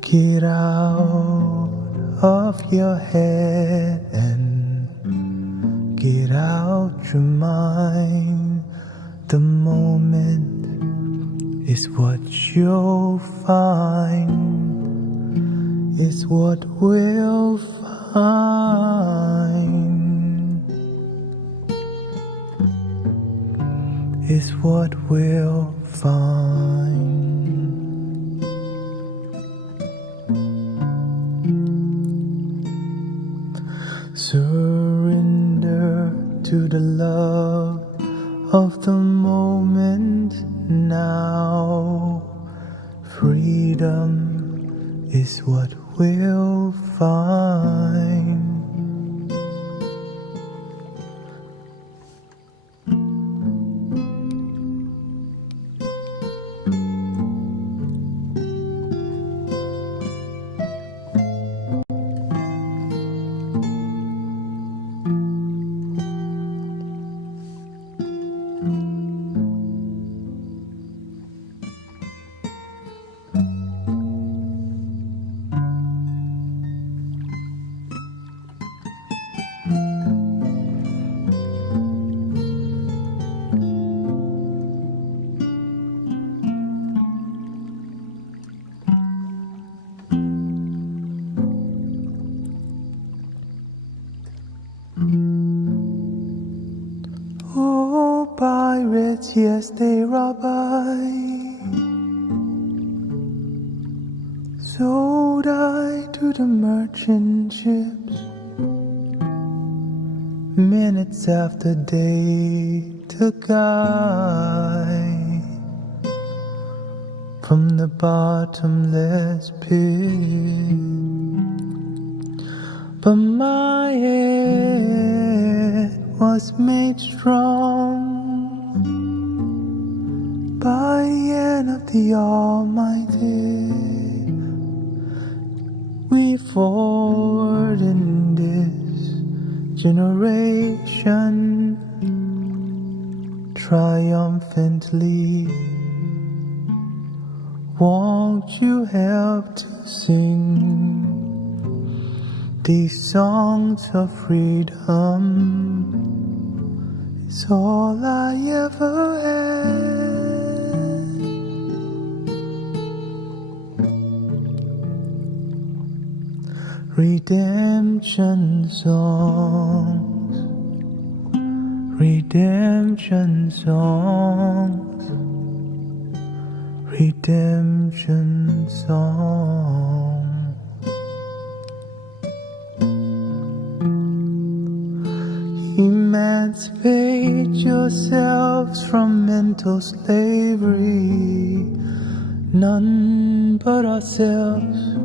Get out of your head and get out your mind. The moment is what you'll find, is what we'll find, is what we'll find. Surrender to the love of the moment now. Freedom is what we'll find. Oh, pirates, yes, they rob I. Sold I to the merchant ships. Minutes after day took I from the bottomless pit. But my head was made strong by the hand of the Almighty. We forward in this generation triumphantly. Won't you help to sing These songs of freedom is all I ever had. Redemption songs, redemption songs, redemption songs. Emancipate yourselves from mental slavery. None but ourselves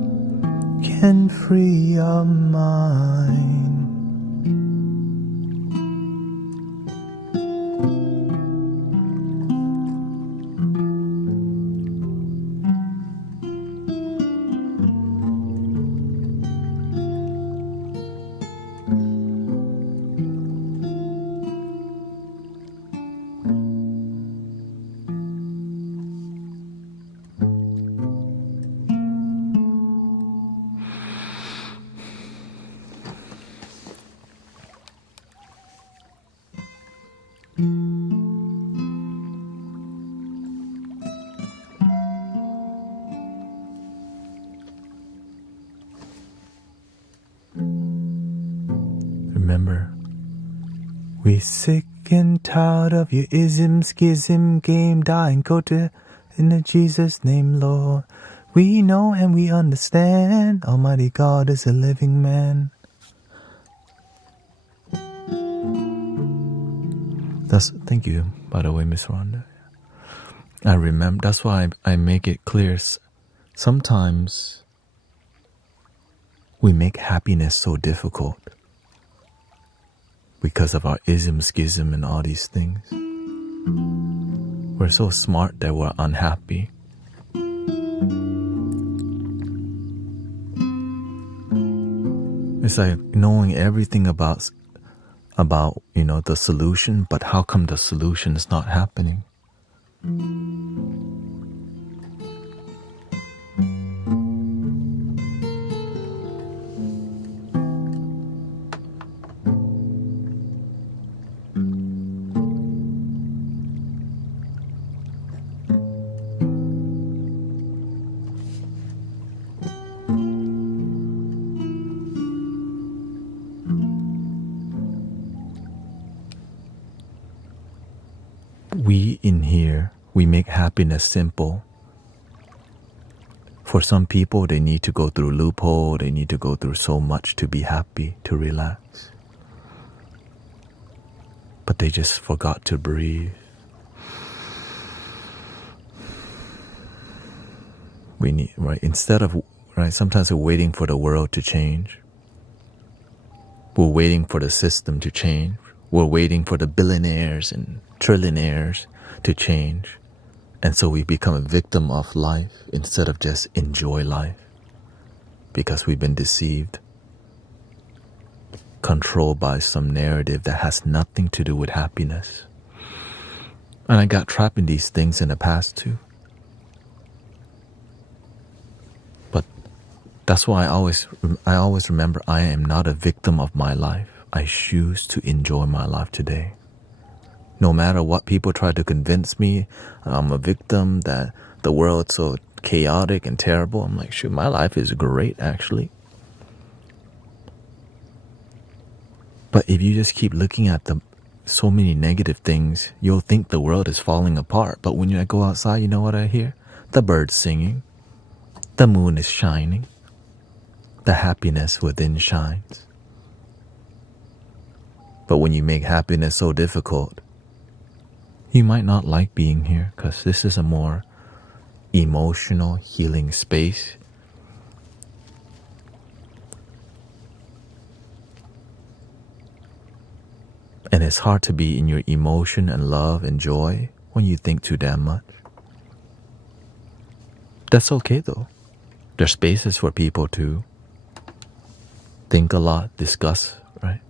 can free our mind. Remember, we sick and tired of your ism, schism, game, die and go to in the Jesus name, Lord. We know and we understand Almighty God is a living man. Thank you, by the way, Miss Rhonda. I remember, that's why I make it clear. Sometimes we make happiness so difficult because of our ism, schism, and all these things. We're so smart that we're unhappy. It's like knowing everything about the solution, but how come the solution is not happening? We in here, we make happiness simple. For some people, they need to go through loophole, they need to go through so much to be happy, to relax. But they just forgot to breathe. We need, sometimes we're waiting for the world to change. We're waiting for the system to change. We're waiting for the billionaires and trillionaires to change. And so we become a victim of life instead of just enjoy life. Because we've been deceived, controlled by some narrative that has nothing to do with happiness. And I got trapped in these things in the past too. But that's why I always remember I am not a victim of my life. I choose to enjoy my life today. No matter what people try to convince me I'm a victim, that the world's so chaotic and terrible, I'm like, shoot, my life is great actually. But if you just keep looking at so many negative things, you'll think the world is falling apart. But when I go outside, you know what I hear? The birds singing. The moon is shining. The happiness within shines. But when you make happiness so difficult, you might not like being here because this is a more emotional healing space. And it's hard to be in your emotion and love and joy when you think too damn much. That's okay though. There's spaces for people to think a lot, discuss, right?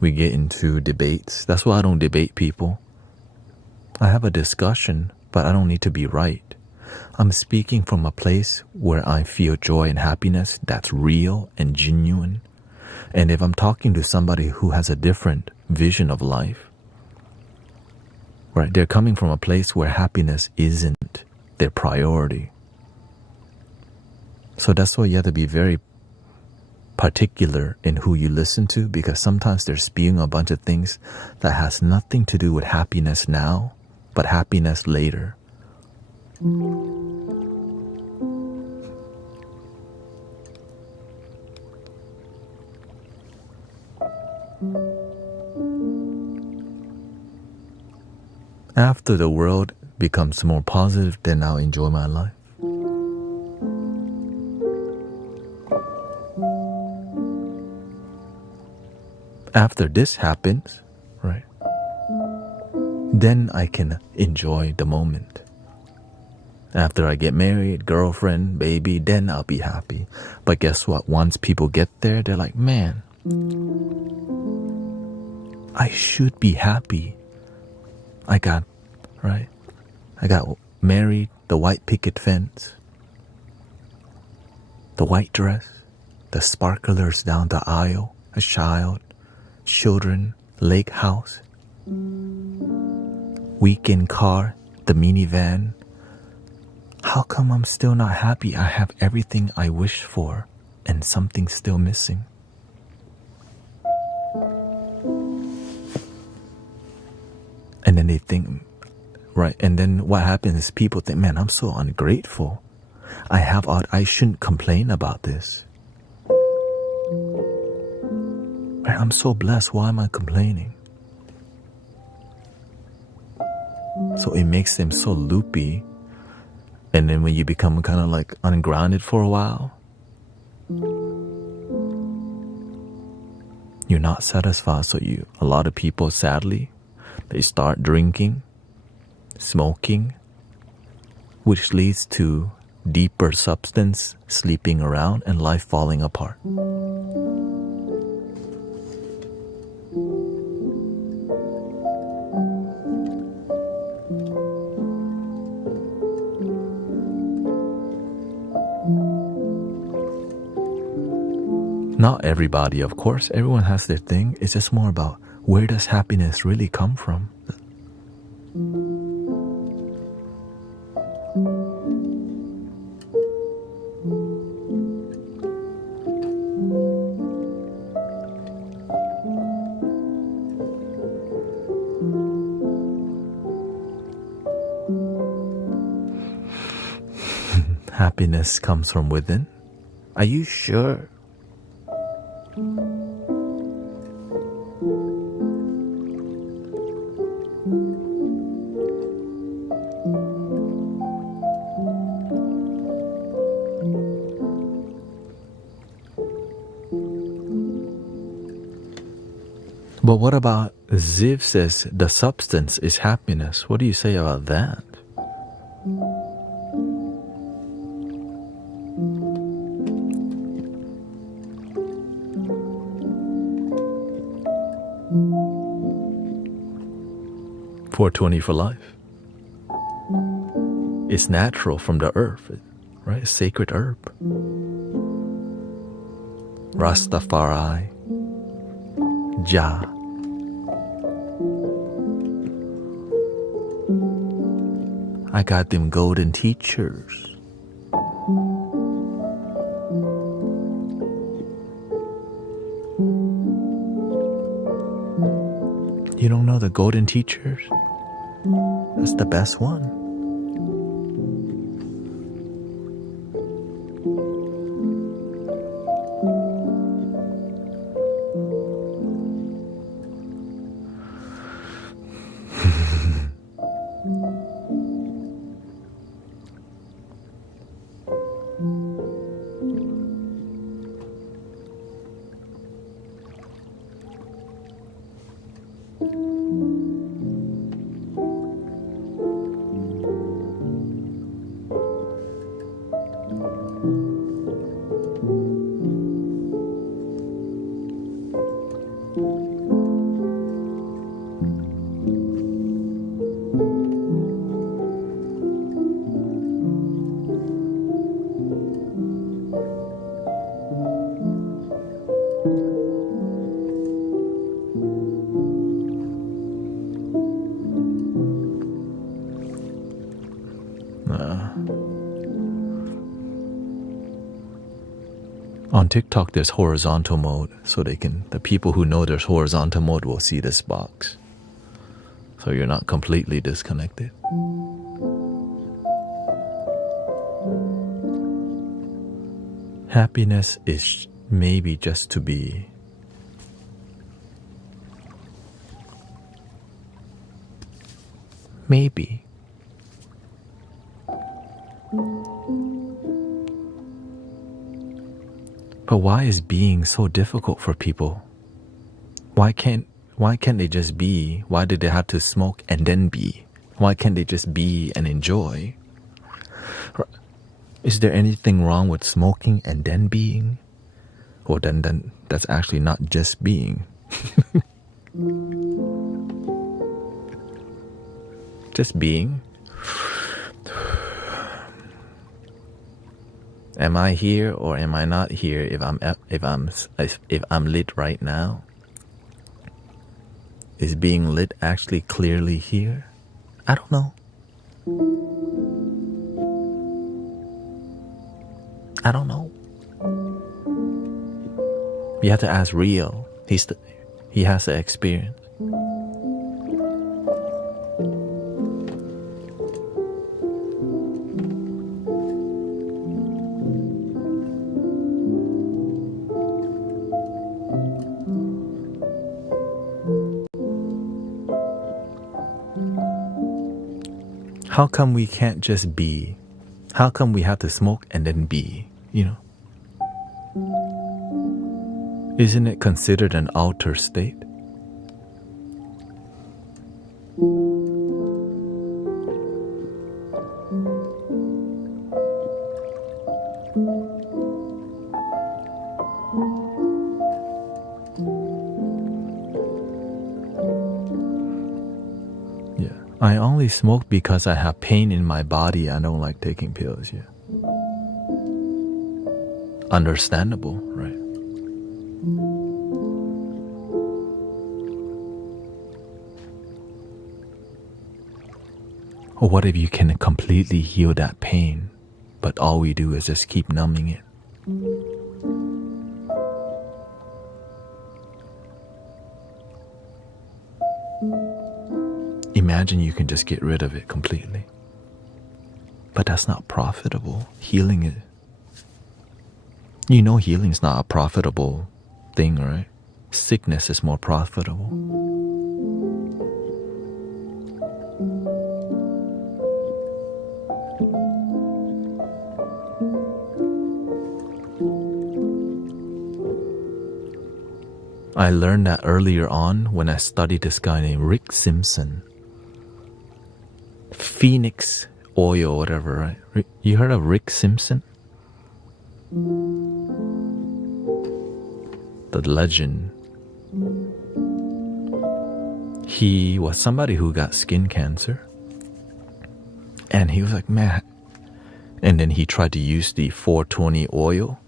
We get into debates. That's why I don't debate people. I have a discussion, but I don't need to be right. I'm speaking from a place where I feel joy and happiness that's real and genuine. And if I'm talking to somebody who has a different vision of life, right, they're coming from a place where happiness isn't their priority. So that's why you have to be very particular in who you listen to, because sometimes they're spewing a bunch of things that has nothing to do with happiness now, but happiness later. After the world becomes more positive, then I'll enjoy my life. After this happens, right, then I can enjoy the moment. After I get married, girlfriend, baby, then I'll be happy. But guess what? Once people get there, they're like, man, I should be happy. I got married, the white picket fence, the white dress, the sparklers down the aisle, a child, children, lake house, weekend car, the minivan. How come I'm still not happy? I have everything I wished for and something's still missing. And then they think, right, and then what happens is people think, man, I'm so ungrateful. I shouldn't complain about this. Right, I'm so blessed, why am I complaining? So it makes them so loopy. And then when you become kind of like ungrounded for a while, you're not satisfied. So a lot of people, sadly, they start drinking, smoking, which leads to deeper substance sleeping around and life falling apart. Not everybody, of course. Everyone has their thing. It's just more about, where does happiness really come from? Happiness comes from within. Are you sure? But what about Ziv says the substance is happiness? What do you say about that? $420 for life. It's natural from the earth, right? A sacred herb. Rastafari. Jah. I got them golden teachers. You don't know the golden teachers? That's the best one. On TikTok, there's horizontal mode, so the people who know there's horizontal mode will see this box. So you're not completely disconnected. Happiness is maybe just to be maybe. But why is being so difficult for people? Why can't they just be? Why did they have to smoke and then be? Why can't they just be and enjoy? Is there anything wrong with smoking and then being? Or then that's actually not just being. Just being. Am I here or am I not here if I'm lit right now? Is being lit actually clearly here? I don't know. I don't know. You have to ask Rio. He has the experience. How come we can't just be? How come we have to smoke and then be? You know? Isn't it considered an altered state? I only smoke because I have pain in my body. I don't like taking pills. Yeah. Understandable, right? Or what if you can completely heal that pain, but all we do is just keep numbing it? Imagine you can just get rid of it completely. But that's not profitable. Healing it. You know healing's not a profitable thing, right? Sickness is more profitable. I learned that earlier on when I studied this guy named Rick Simpson. Phoenix oil, whatever, right? You heard of Rick Simpson? The legend. He was somebody who got skin cancer. And he was like, man. And then he tried to use the 420 oil.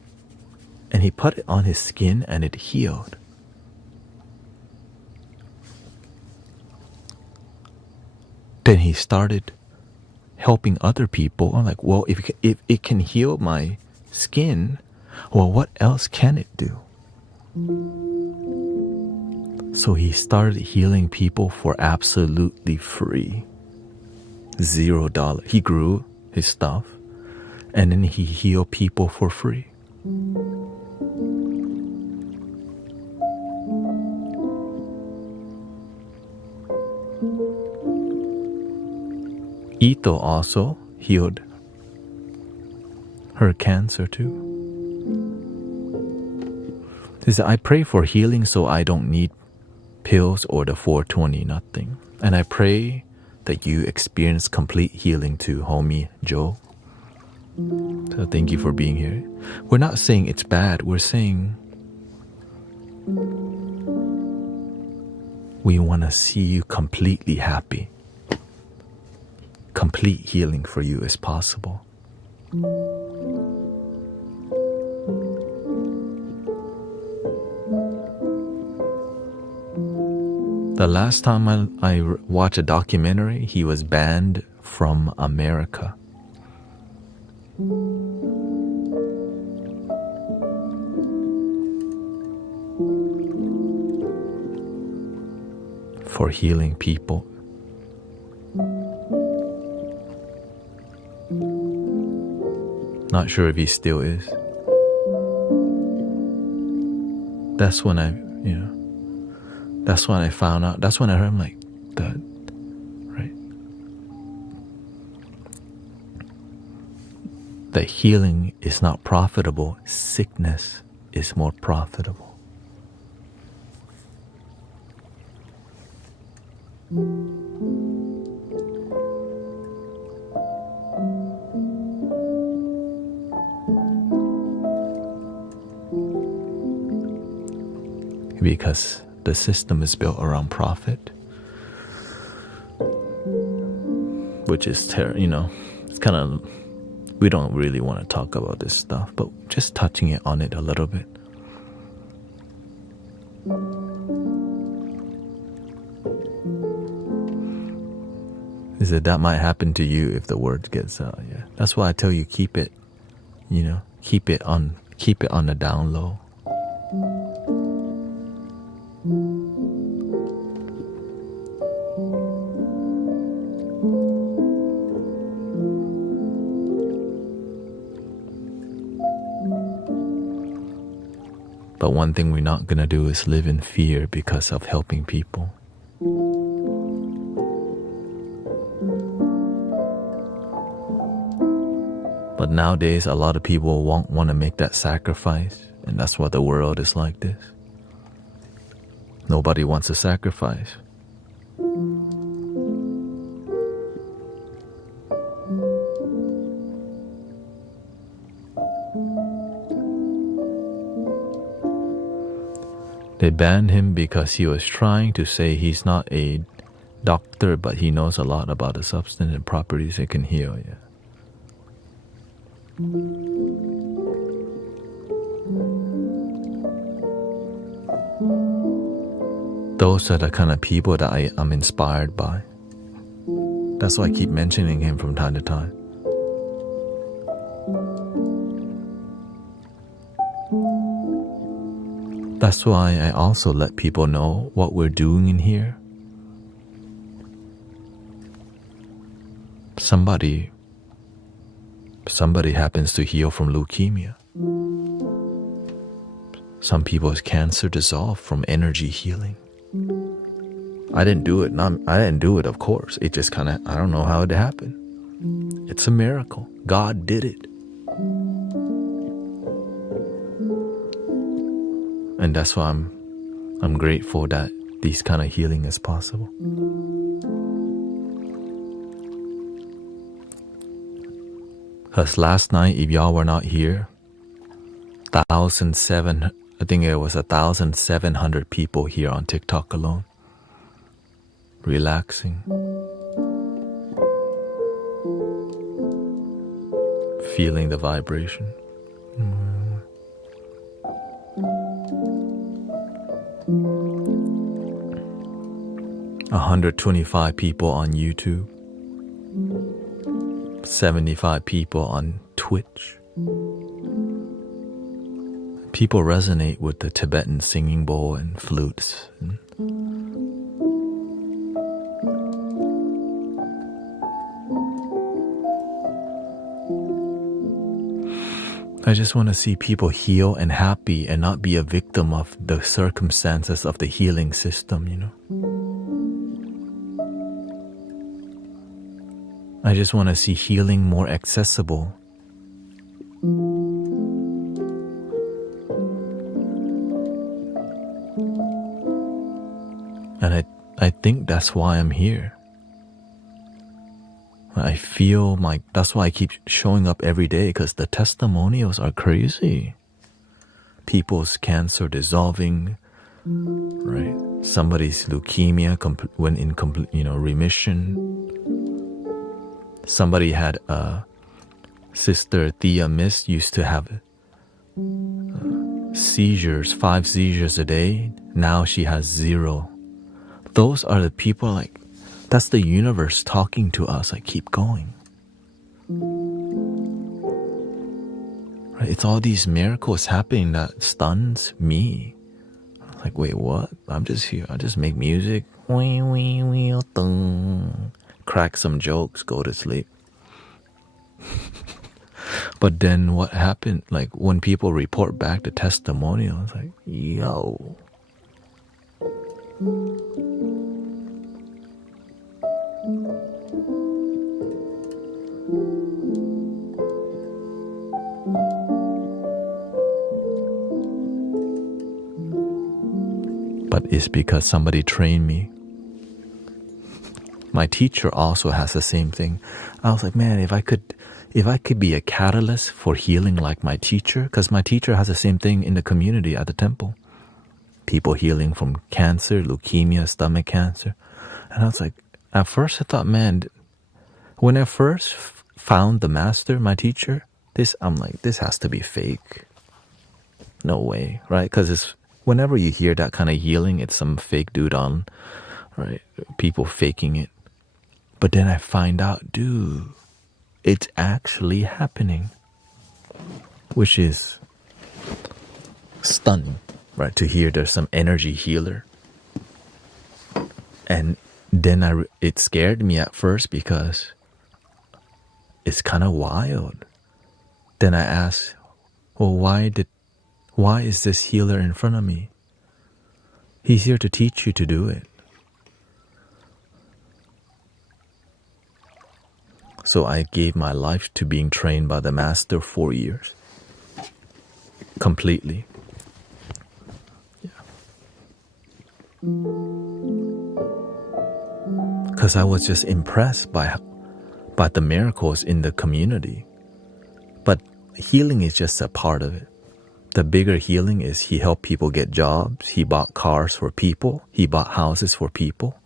And he put it on his skin and it healed. Then he started helping other people. I'm like, well, if it can heal my skin, well, what else can it do? So he started healing people for absolutely free. $0. He grew his stuff and then he healed people for free. Ito also healed her cancer too. She said, I pray for healing so I don't need pills or the 420, nothing. And I pray that you experience complete healing too, homie Joe. So thank you for being here. We're not saying it's bad. We're saying we want to see you completely happy. Complete healing for you is possible. The last time I watched a documentary, he was banned from America. for healing people. Not sure if he still is. That's when that's when I found out. That's when I heard him like that, right? That healing is not profitable. Sickness is more profitable. Because the system is built around profit, which is it's kind of, we don't really want to talk about this stuff, but just touching it on it a little bit. Is that might happen to you if the word gets out. Yeah, that's why I tell you keep it on the down low. But one thing we're not gonna do is live in fear because of helping people. But nowadays, a lot of people won't want to make that sacrifice, and that's why the world is like this. Nobody wants to sacrifice. They banned him because he was trying to say he's not a doctor, but he knows a lot about the substance and properties it can heal. Yeah. Those are the kind of people that I'm inspired by. That's why I keep mentioning him from time to time. That's why I also let people know what we're doing in here. Somebody happens to heal from leukemia. Some people's cancer dissolved from energy healing. I didn't do it. I didn't do it, of course. It just kind of, I don't know how it happened. It's a miracle. God did it. And that's why I'm grateful that these kind of healing is possible. Because last night, if y'all were not here, 1,700 people here on TikTok alone, relaxing, feeling the vibration. 125 people on YouTube, 75 people on Twitch. People resonate with the Tibetan singing bowl and flutes. I just want to see people heal and happy and not be a victim of the circumstances of the healing system, I just want to see healing more accessible. And I think that's why I'm here. I feel that's why I keep showing up every day, because the testimonials are crazy. People's cancer dissolving, right? Somebody's leukemia went in complete, remission. Somebody had Sister Thea Miss used to have seizures, 5 seizures a day. Now she has 0. Those are the people that's the universe talking to us. Keep going. Right? It's all these miracles happening that stuns me. Like, wait, what? I'm just here. I just make music. Wee, wee, wee, dun. Crack some jokes, go to sleep. But then what happened? Like, when people report back the testimonials, like, yo. But it's because somebody trained me. My teacher also has the same thing. I was like, man, if I could be a catalyst for healing like my teacher, because my teacher has the same thing in the community at the temple. People healing from cancer, leukemia, stomach cancer. And I was like, at first I thought, man, when I first found the master, my teacher, I'm like, this has to be fake. No way, right? Because it's whenever you hear that kind of healing, it's some fake dude on, right? People faking it. But then I find out, dude, it's actually happening, which is stunning, right? To hear there's some energy healer. And then it scared me at first because it's kind of wild. Then I asked, well, why is this healer in front of me? He's here to teach you to do it. So I gave my life to being trained by the master 4 years. Completely. Yeah. Because I was just impressed by the miracles in the community. But healing is just a part of it. The bigger healing is he helped people get jobs. He bought cars for people. He bought houses for people.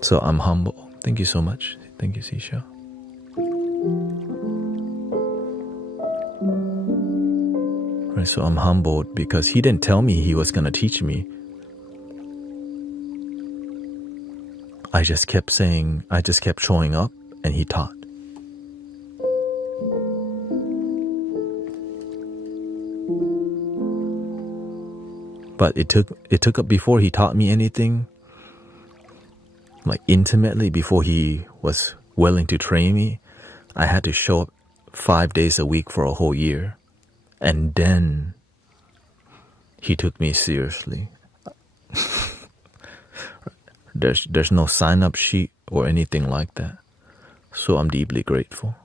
So I'm humble. Thank you so much. Thank you, Sisha. Right, so I'm humbled because he didn't tell me he was going to teach me. I just kept showing up and he taught. But it took up before he taught me anything, like intimately, before he was willing to train me. I had to show up 5 days a week for a whole year. And then he took me seriously. There's no sign-up sheet or anything like that. So I'm deeply grateful.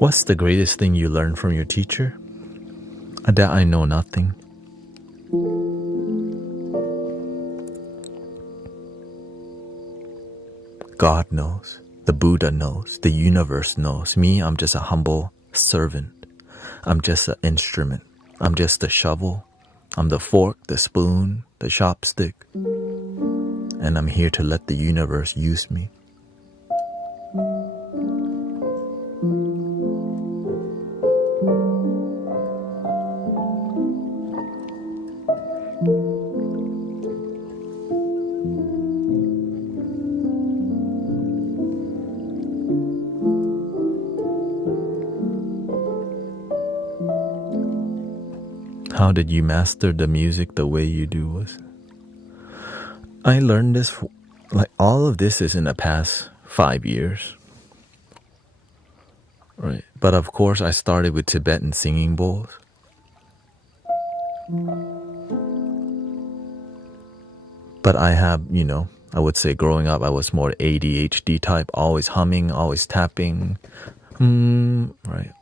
What's the greatest thing you learned from your teacher? That I know nothing. God knows. The Buddha knows. The universe knows. Me, I'm just a humble servant. I'm just an instrument. I'm just the shovel. I'm the fork, the spoon, the chopstick. And I'm here to let the universe use me. How did you master the music the way you do? I learned this, like all of this is in the past 5 years. Right. But of course I started with Tibetan singing bowls. But I have, I would say growing up I was more ADHD type, always humming, always tapping. Right.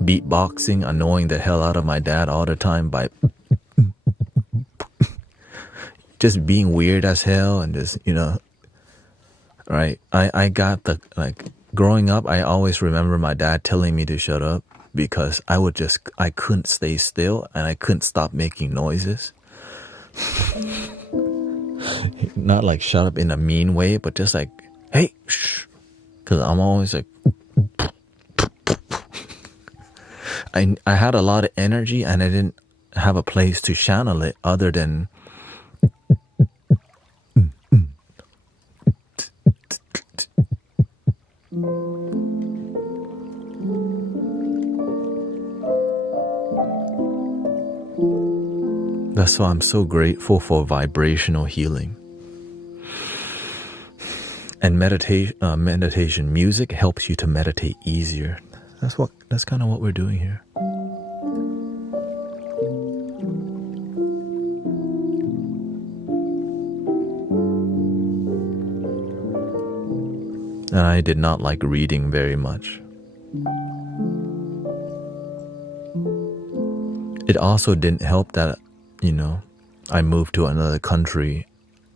Beatboxing, annoying the hell out of my dad all the time by just being weird as hell and just, right. I got growing up, I always remember my dad telling me to shut up because I couldn't stay still and I couldn't stop making noises. Not like shut up in a mean way, but just like, hey, shh. Because I'm always like, I had a lot of energy and I didn't have a place to channel it other than that's why I'm so grateful for vibrational healing. And meditation music helps you to meditate easier. That's kind of what we're doing here. And I did not like reading very much. It also didn't help that, I moved to another country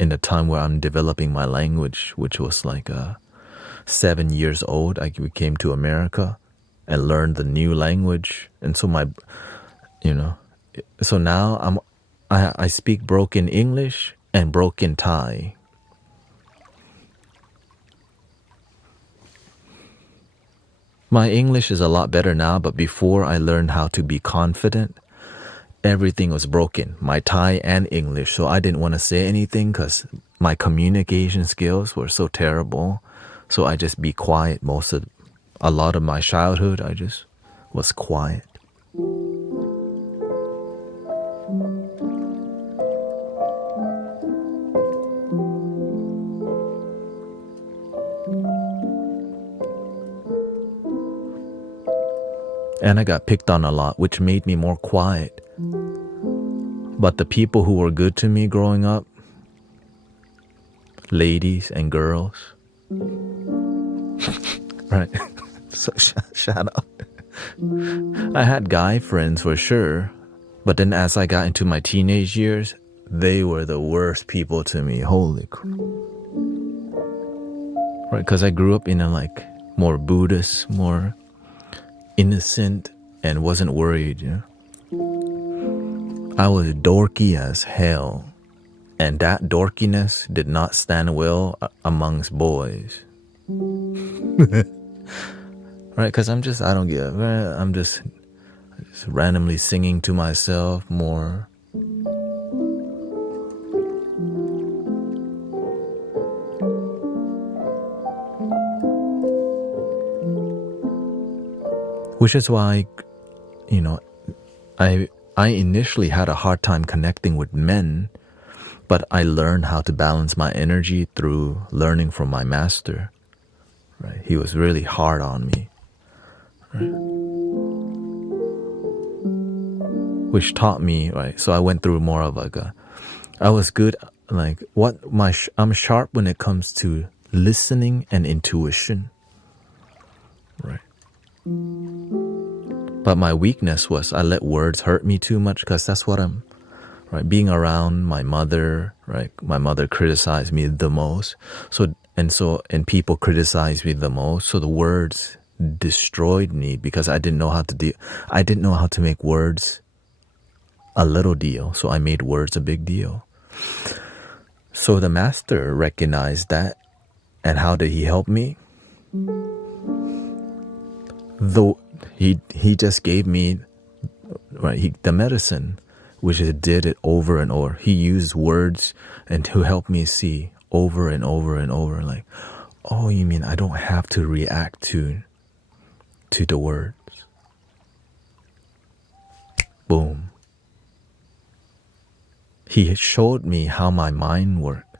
in a time where I'm developing my language, which was like 7 years old. We came to America and learned the new language. And so so now I speak broken English and broken Thai. My English is a lot better now, but before I learned how to be confident, everything was broken, my Thai and English. So I didn't want to say anything because my communication skills were so terrible. So I just be quiet a lot of my childhood. I just was quiet. And I got picked on a lot, which made me more quiet. But the people who were good to me growing up, ladies and girls, right? So shout out. I had guy friends for sure, but then as I got into my teenage years, they were the worst people to me. Holy crap. Right, because I grew up in a more Buddhist, more innocent, and wasn't worried, I was dorky as hell, and that dorkiness did not stand well amongst boys. Right, because I'm just randomly singing to myself more. Which is why, I initially had a hard time connecting with men, but I learned how to balance my energy through learning from my master. Right? He was really hard on me. Right? Which taught me, right? So I went through more of I was good, I'm sharp when it comes to listening and intuition. Right? But my weakness was I let words hurt me too much because that's what right? Being around my mother, right? My mother criticized me the most. And people criticized me the most. So the words destroyed me because I didn't know how to make words a little deal. So I made words a big deal. So the master recognized that. And how did he help me? Though he just gave me the medicine, which did it over and over. He used words and to help me see over and over and over, oh, you mean I don't have to react to the words. Boom. He showed me how my mind worked.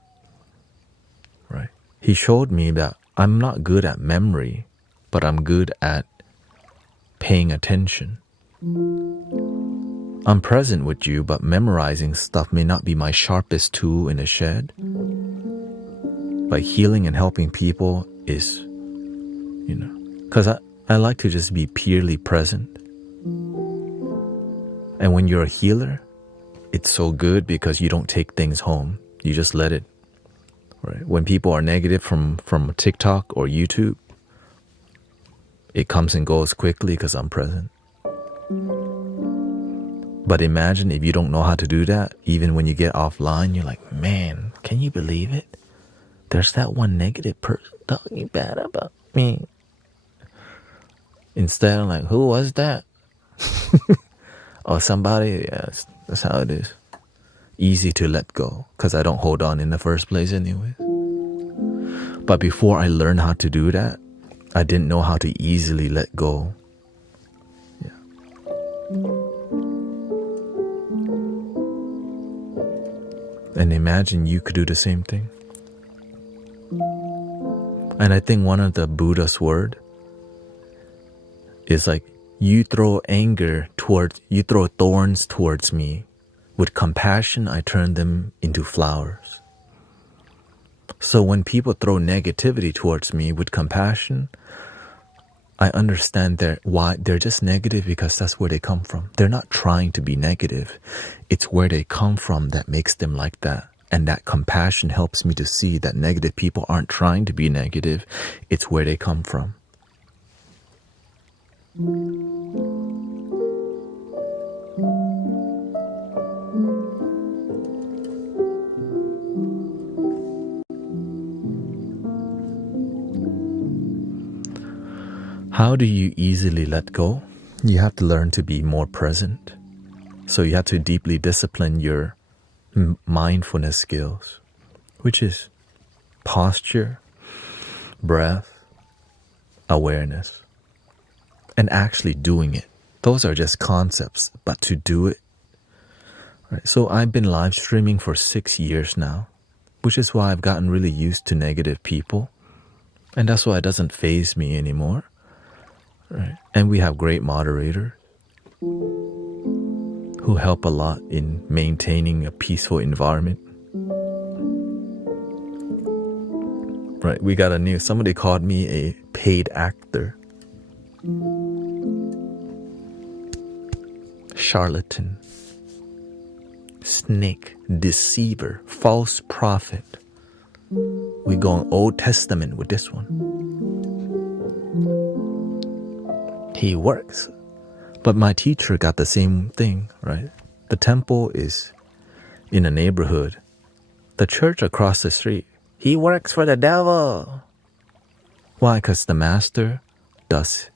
Right? He showed me that I'm not good at memory, but I'm good at paying attention. I'm present with you, but memorizing stuff may not be my sharpest tool in the shed. But healing and helping people is, because I like to just be purely present. And when you're a healer, it's so good because you don't take things home. You just let it. Right? When people are negative from TikTok or YouTube, it comes and goes quickly because I'm present. But imagine if you don't know how to do that, even when you get offline, you're like, man, can you believe it? There's that one negative person talking bad about me. Instead, I'm like, who was that? Or somebody, yes, that's how it is. Easy to let go, because I don't hold on in the first place anyway. But before I learned how to do that, I didn't know how to easily let go. Yeah. And imagine you could do the same thing. And I think one of the Buddha's word is like, you throw thorns towards me. With compassion, I turn them into flowers. So when people throw negativity towards me with compassion, I understand why they're just negative, because that's where they come from. They're not trying to be negative. It's where they come from that makes them like that. And that compassion helps me to see that negative people aren't trying to be negative. It's where they come from. How do you easily let go? You have to learn to be more present. So you have to deeply discipline your mindfulness skills, which is posture, breath, awareness, and actually doing it. Those are just concepts, but to do it. Right? So I've been live streaming for 6 years now, which is why I've gotten really used to negative people. And that's why it doesn't faze me anymore. Right? And we have great moderators who help a lot in maintaining a peaceful environment. Right, we got somebody called me a paid actor. Charlatan. Snake. Deceiver. False prophet. We going Old Testament with this one. He works. But my teacher got the same thing, right? The temple is in a neighborhood. The church across the street. He works for the devil. Why? Because the master does,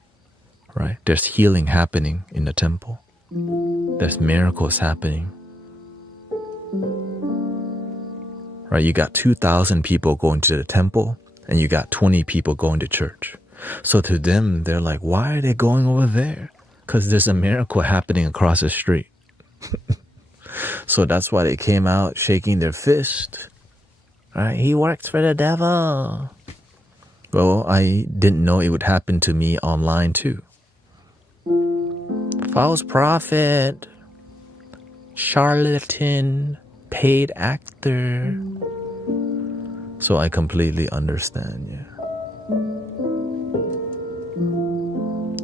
right? There's healing happening in the temple. There's miracles happening. Right? You got 2,000 people going to the temple, and you got 20 people going to church. So to them, they're like, why are they going over there? Because there's a miracle happening across the street. So that's why they came out shaking their fist. Right? He works for the devil. Well, I didn't know it would happen to me online too. False prophet, charlatan, paid actor. So I completely understand, yeah.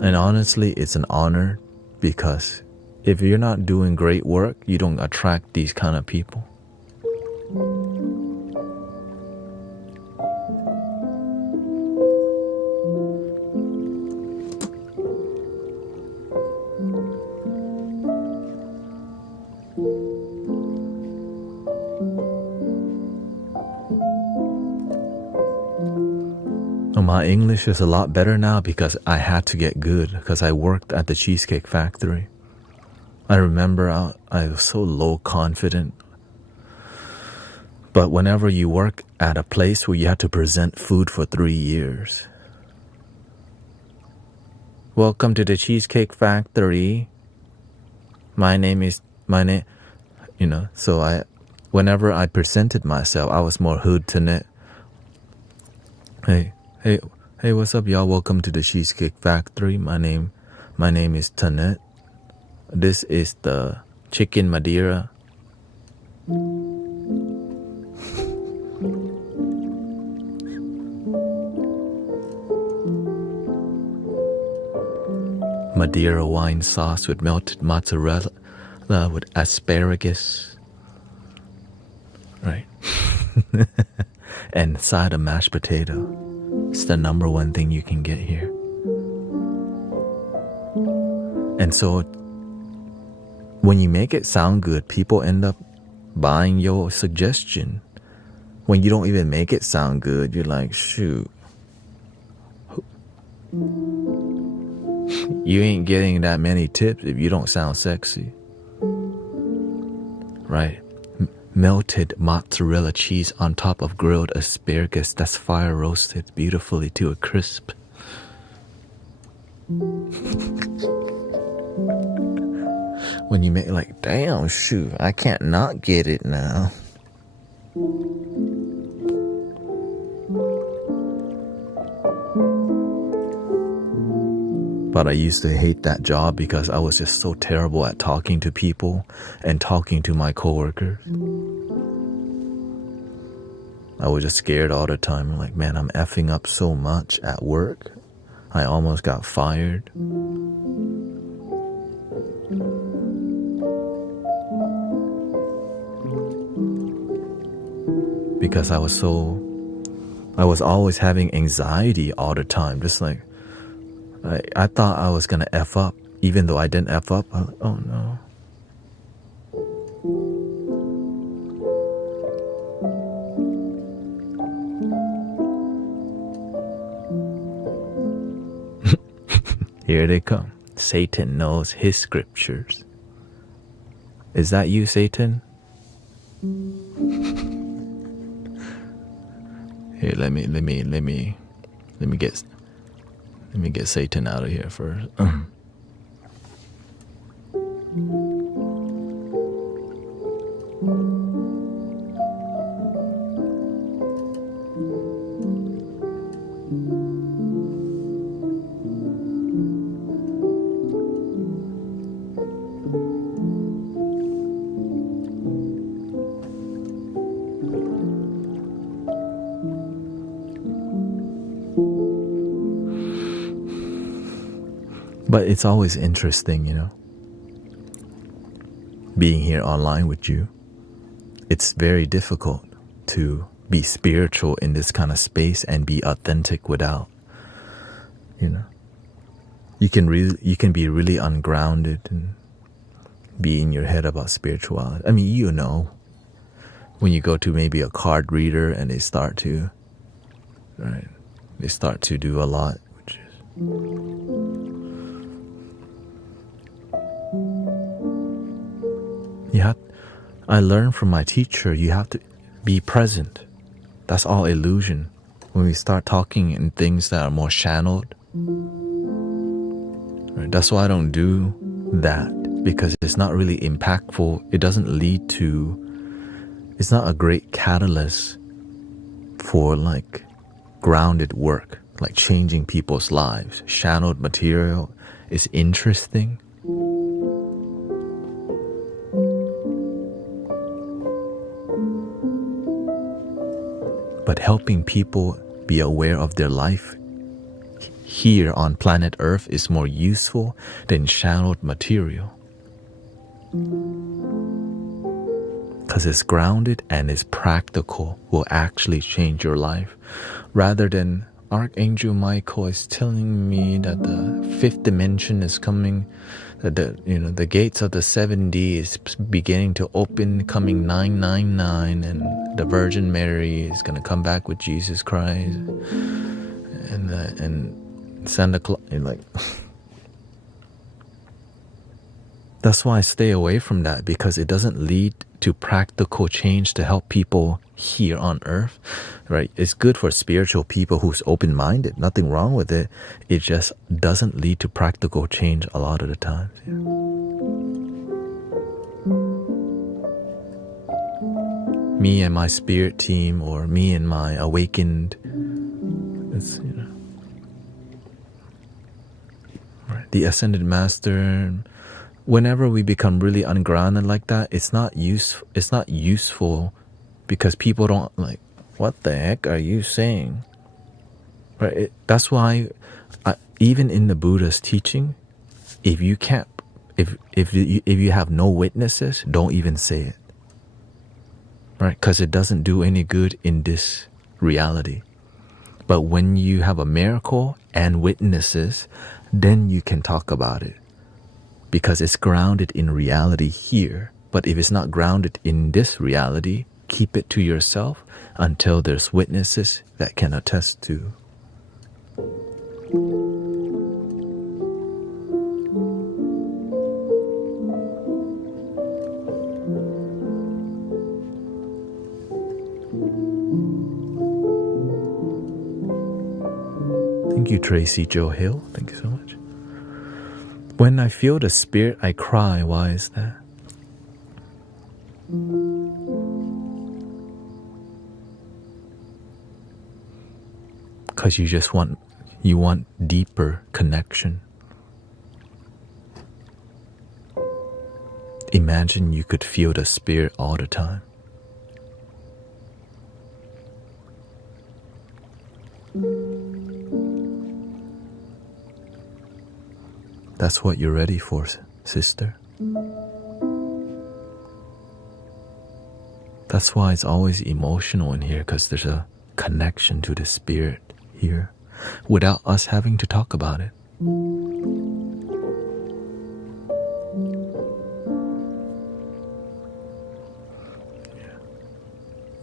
And honestly, it's an honor, because if you're not doing great work, you don't attract these kind of people. My English is a lot better now because I had to get good, because I worked at the Cheesecake Factory. I remember I was so low confident. But whenever you work at a place where you have to present food for 3 years. Welcome to the Cheesecake Factory. So whenever I presented myself, I was more hood Thanet. Hey, what's up, y'all? Welcome to the Cheesecake Factory. My name is Thanet. This is the chicken Madeira. Madeira wine sauce with melted mozzarella with asparagus. Right. And side of mashed potato. It's the number one thing you can get here. And so when you make it sound good, people end up buying your suggestion. When you don't even make it sound good, you're like, shoot, you ain't getting that many tips if you don't sound sexy, right? Melted mozzarella cheese on top of grilled asparagus that's fire roasted beautifully to a crisp. When you make like, damn, shoot, I can't not get it now. But I used to hate that job because I was just so terrible at talking to people and talking to my coworkers. I was just scared all the time. I'm like, man, I'm effing up so much at work. I almost got fired. Because I was always having anxiety all the time. Just like, I thought I was gonna F up, even though I didn't F up. I was like, oh no. Here they come. Satan knows his scriptures. Is that you, Satan? Here, let me get Satan out of here first. But it's always interesting, you know, being here online with you. It's very difficult to be spiritual in this kind of space and be authentic without, you know. You can be really ungrounded and be in your head about spirituality. I mean, you know, when you go to maybe a card reader and they start to do a lot, which is I learned from my teacher, you have to be present. That's all illusion. When we start talking in things that are more channeled, right? That's why I don't do that, because it's not really impactful. It doesn't lead to, it's not a great catalyst for like grounded work, like changing people's lives. Channeled material is interesting, but helping people be aware of their life here on planet Earth is more useful than channeled material. Because it's grounded and it's practical, will actually change your life. Rather than Archangel Michael is telling me that the fifth dimension is coming, that the gates of the 7D is beginning to open, coming 999, and the Virgin Mary is gonna come back with Jesus Christ, and Santa Claus. Like, that's why I stay away from that, because it doesn't lead to practical change to help people here on Earth, right? It's good for spiritual people who's open-minded. Nothing wrong with it. It just doesn't lead to practical change a lot of the time. Yeah. Me and my spirit team, or me and my awakened, it's, right, the Ascended Master. Whenever we become really ungrounded like that, it's not useful, because people don't like, what the heck are you saying? Right? That's why, even in the Buddha's teaching, if you have no witnesses, don't even say it, right? Because it doesn't do any good in this reality. But when you have a miracle and witnesses, then you can talk about it. because it's grounded in reality here. But if it's not grounded in this reality, keep it to yourself until there's witnesses that can attest to. Thank you, Tracy Joe Hill. Thank you so much. When I feel the spirit, I cry. Why is that? Because you want deeper connection. Imagine you could feel the spirit all the time. That's what you're ready for, sister. That's why it's always emotional in here, because there's a connection to the spirit here without us having to talk about it.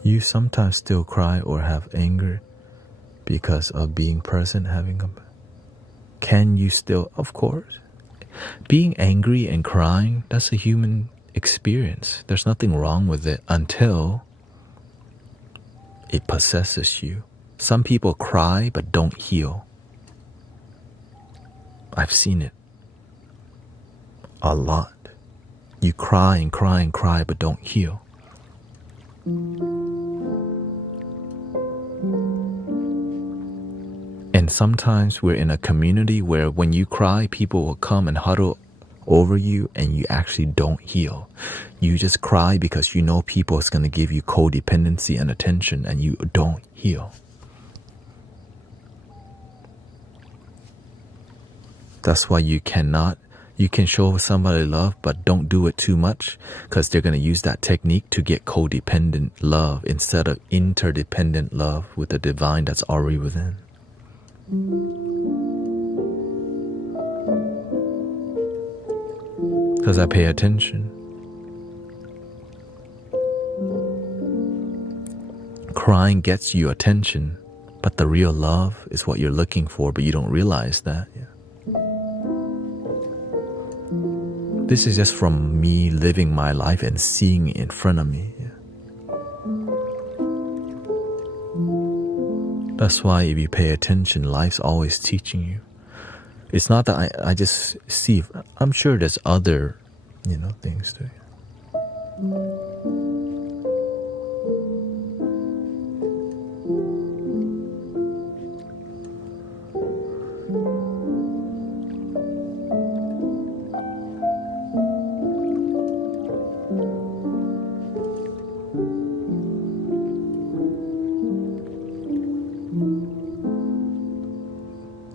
You sometimes still cry or have anger because of being present, Can you still? Of course. Being angry and crying, that's a human experience. There's nothing wrong with it until it possesses you. Some people cry but don't heal. I've seen it a lot. You cry and cry and cry but don't heal. And sometimes we're in a community where when you cry, people will come and huddle over you and you actually don't heal. You just cry because you know people is going to give you codependency and attention and you don't heal. That's why you can show somebody love, but don't do it too much, because they're going to use that technique to get codependent love instead of interdependent love with the divine that's already within. Because I pay attention. Crying gets you attention, but the real love is what you're looking for, but you don't realize that. Yeah. This is just from me living my life and seeing it in front of me. Yeah. That's why if you pay attention, life's always teaching you. It's not that I just see. I'm sure there's other, things too.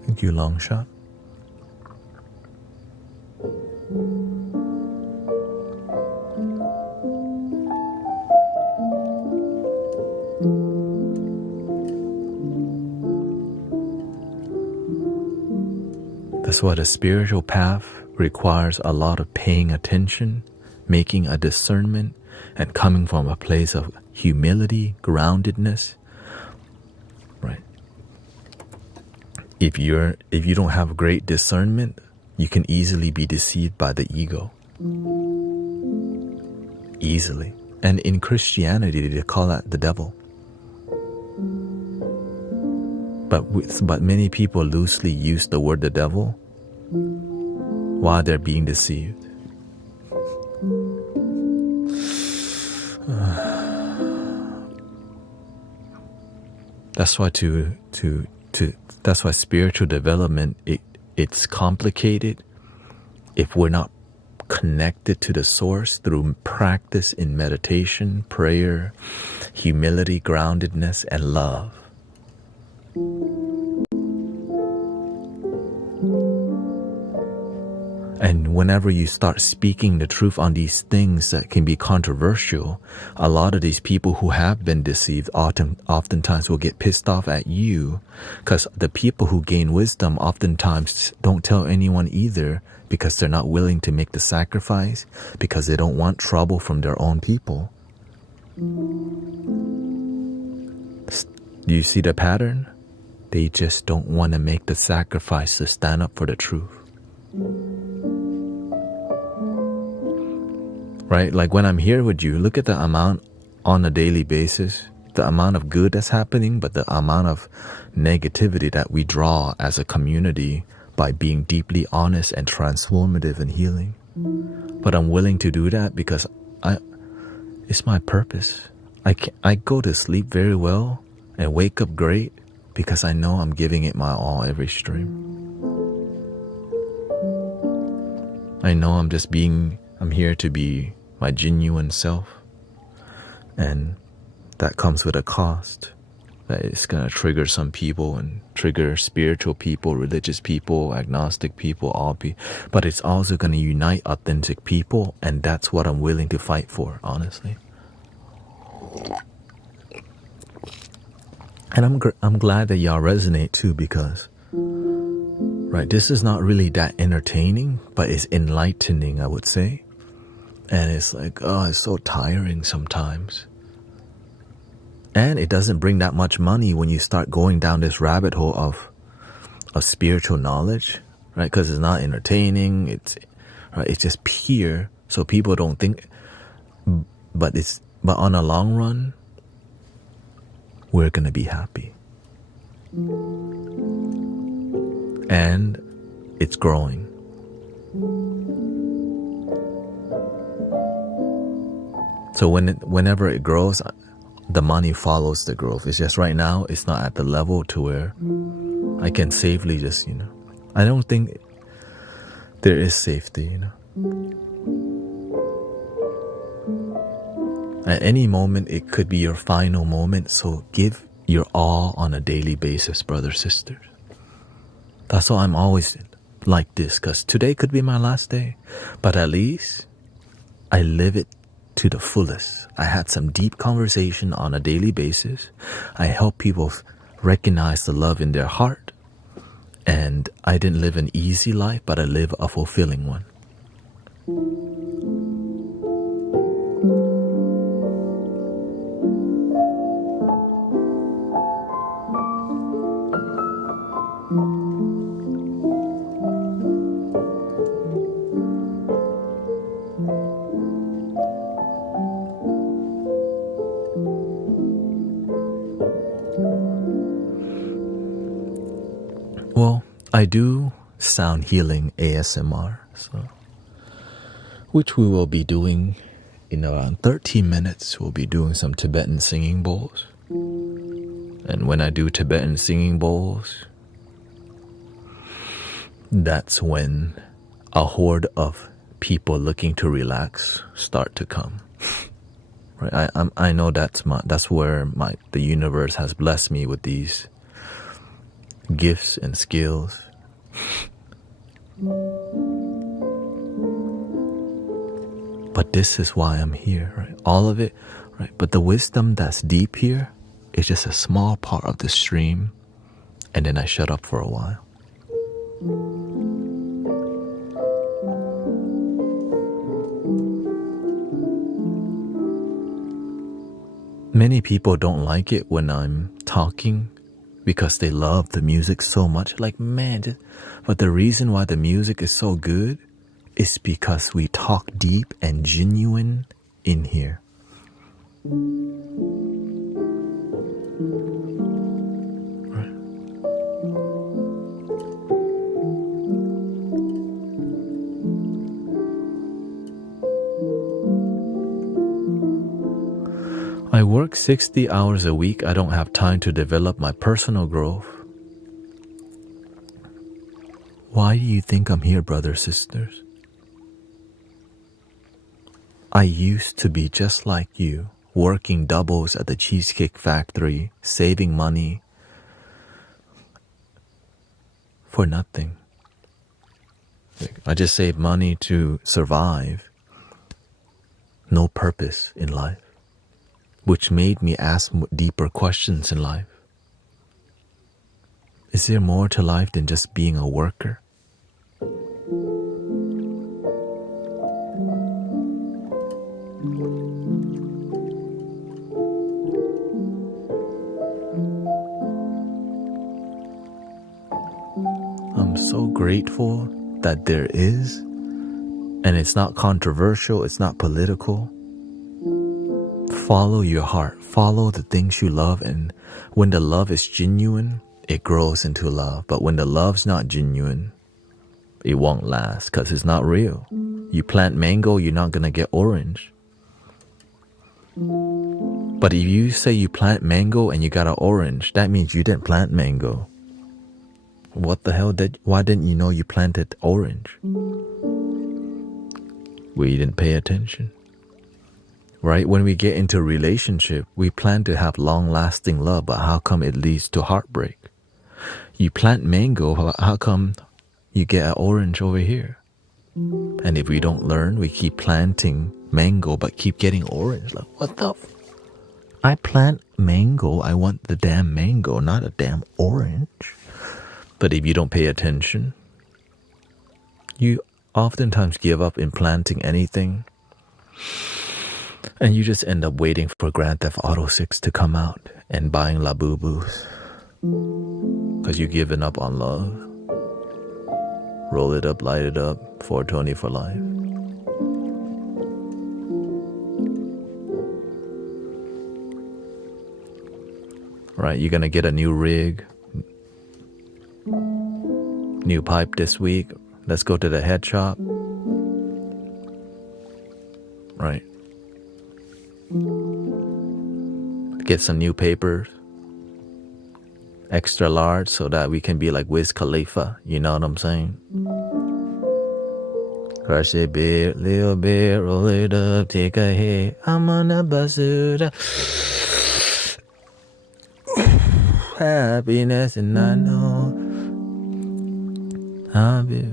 Thank you, long shot. That's why the spiritual path requires a lot of paying attention, making a discernment, and coming from a place of humility, groundedness. Right? If you don't have great discernment, you can easily be deceived by the ego. Easily. And in Christianity, they call that the devil. But many people loosely use the word the devil while they're being deceived. That's why that's why spiritual development it's complicated if we're not connected to the source through practice in meditation, prayer, humility, groundedness, and love. And whenever you start speaking the truth on these things that can be controversial, a lot of these people who have been deceived oftentimes will get pissed off at you, because the people who gain wisdom oftentimes don't tell anyone either, because they're not willing to make the sacrifice, because they don't want trouble from their own people. Do you see the pattern? They just don't want to make the sacrifice to stand up for the truth. Right? Like when I'm here with you, look at the amount on a daily basis, the amount of good that's happening, but the amount of negativity that we draw as a community by being deeply honest and transformative and healing. But I'm willing to do that because it's my purpose. I go to sleep very well and wake up great because I know I'm giving it my all every stream. I know I'm here to be my genuine self, and that comes with a cost. That it's gonna trigger some people and trigger spiritual people, religious people, agnostic people, all people. But it's also gonna unite authentic people, and that's what I'm willing to fight for, honestly. And I'm glad that y'all resonate too, because right, this is not really that entertaining, but it's enlightening, I would say. And it's like, oh, it's so tiring sometimes. And it doesn't bring that much money when you start going down this rabbit hole of spiritual knowledge, right? Because it's not entertaining. It's just pure, so people don't think. But on a long run, we're gonna be happy, and it's growing. So whenever it grows, the money follows the growth. It's just right now, it's not at the level to where I can safely just, I don't think there is safety, At any moment, it could be your final moment. So give your all on a daily basis, brothers, sisters. That's why I'm always like this, because today could be my last day. But at least I live it to the fullest. I had some deep conversation on a daily basis. I help people recognize the love in their heart. And I didn't live an easy life, but I live a fulfilling one. Well, I do sound healing ASMR, which we will be doing in around 13 minutes. We'll be doing some Tibetan singing bowls. And when I do Tibetan singing bowls, that's when a horde of people looking to relax start to come. Right? I know that's where the universe has blessed me with these gifts and skills. But this is why I'm here, right? All of it, right? But the wisdom that's deep here is just a small part of the stream, and then I shut up for a while. Many people don't like it when I'm talking, because they love the music so much. Like, man, but the reason why the music is so good is because we talk deep and genuine in here. Right. I work 60 hours a week. I don't have time to develop my personal growth. Why do you think I'm here, brothers, sisters? I used to be just like you, working doubles at the Cheesecake Factory, saving money for nothing. I just save money to survive. No purpose in life. Which made me ask deeper questions in life. Is there more to life than just being a worker? I'm so grateful that there is, and it's not controversial, it's not political. Follow your heart, follow the things you love, and when the love is genuine, it grows into love. But when the love's not genuine, it won't last because it's not real. You plant mango, you're not gonna get orange. But if you say you plant mango and you got an orange, that means you didn't plant mango. What the hell why didn't you know you planted orange? We didn't pay attention. Right? When we get into a relationship, we plan to have long-lasting love, but how come it leads to heartbreak? You plant mango, how come you get an orange over here? And if we don't learn, we keep planting mango, but keep getting orange. Like, what the I plant mango, I want the damn mango, not a damn orange. But if you don't pay attention, you oftentimes give up in planting anything. And you just end up waiting for Grand Theft Auto 6 to come out and buying Labubus. Because you've given up on love. Roll it up, light it up, 420 for life. Right, you're gonna get a new rig. New pipe this week. Let's go to the head shop. Right. Get some new papers. Extra large so that we can be like Wiz Khalifa. You know what I'm saying? Crush it big, little bit, roll it up, take a hit. I'm on a bazooka. Happiness and I know I'll be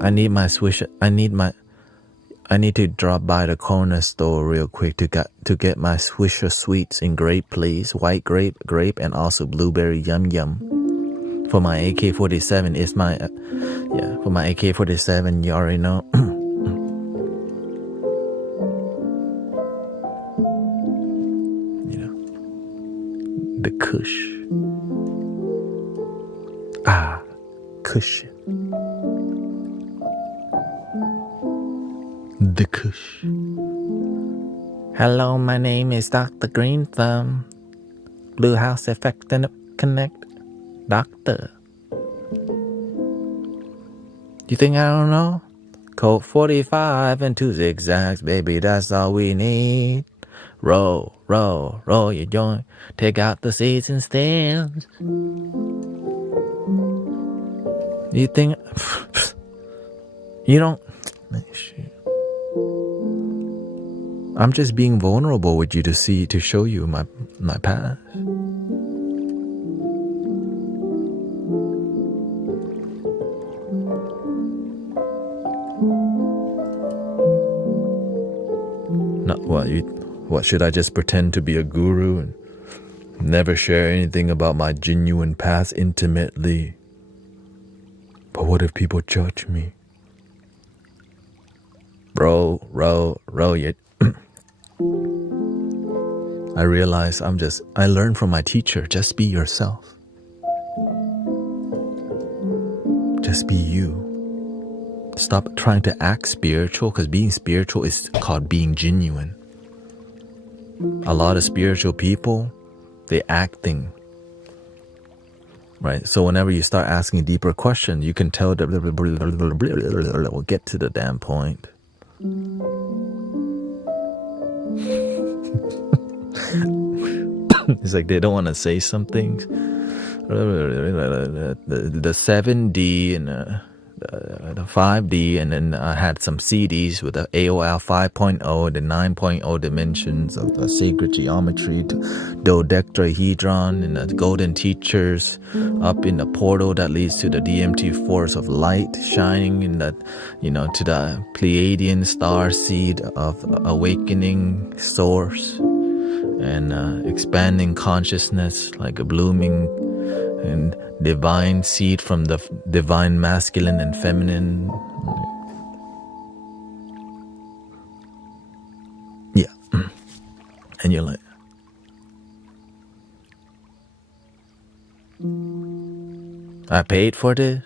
I need my swish. I need to drop by the corner store real quick to get my Swisher Sweets in grape, please. White grape, and also blueberry yum yum. For my AK-47, it's my for my AK-47, you already know. You know, the Kush. Kush. The Kush. Hello, my name is Dr. Green Thumb. Blue House Effect and Connect. Doctor. You think I don't know? Code 45 and 2 zigzags, baby, that's all we need. Roll, roll, roll your joint. Take out the seeds and stems. You think... You don't... Shit. I'm just being vulnerable with you to show you my past. Not what should I just pretend to be a guru and never share anything about my genuine past intimately? But what if people judge me? Roll it. I realize I learned from my teacher, just be yourself. Just be you. Stop trying to act spiritual, because being spiritual is called being genuine. A lot of spiritual people, they acting. Right? So whenever you start asking deeper questions, you can tell that we'll get to the damn point. It's like they don't want to say something. The 7D and the 5D, and then I had some CDs with the AOL 5.0, the 9.0 dimensions of the sacred geometry, dodecahedron, and the golden teachers up in the portal that leads to the DMT force of light shining in the, to the Pleiadian star seed of awakening source, and expanding consciousness like a blooming and divine seed from the divine masculine and feminine. Yeah. And you're like, I paid for this?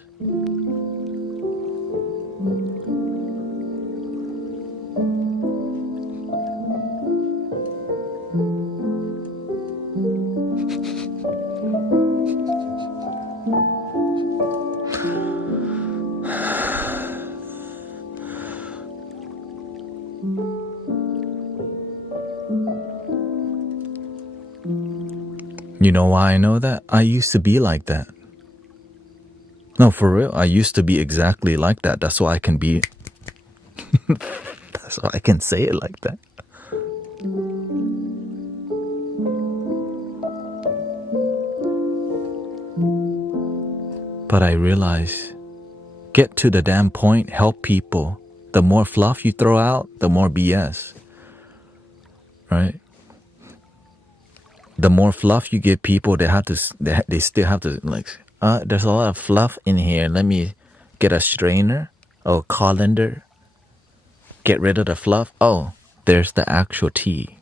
You know why I know that? I used to be like that. No, for real. I used to be exactly like that. That's why I can be... That's why I can say it like that. But I realize, get to the damn point, help people. The more fluff you throw out, the more BS. Right? The more fluff you give people, they still have to, like, there's a lot of fluff in here. Let me get a strainer or colander. Get rid of the fluff. Oh, there's the actual tea.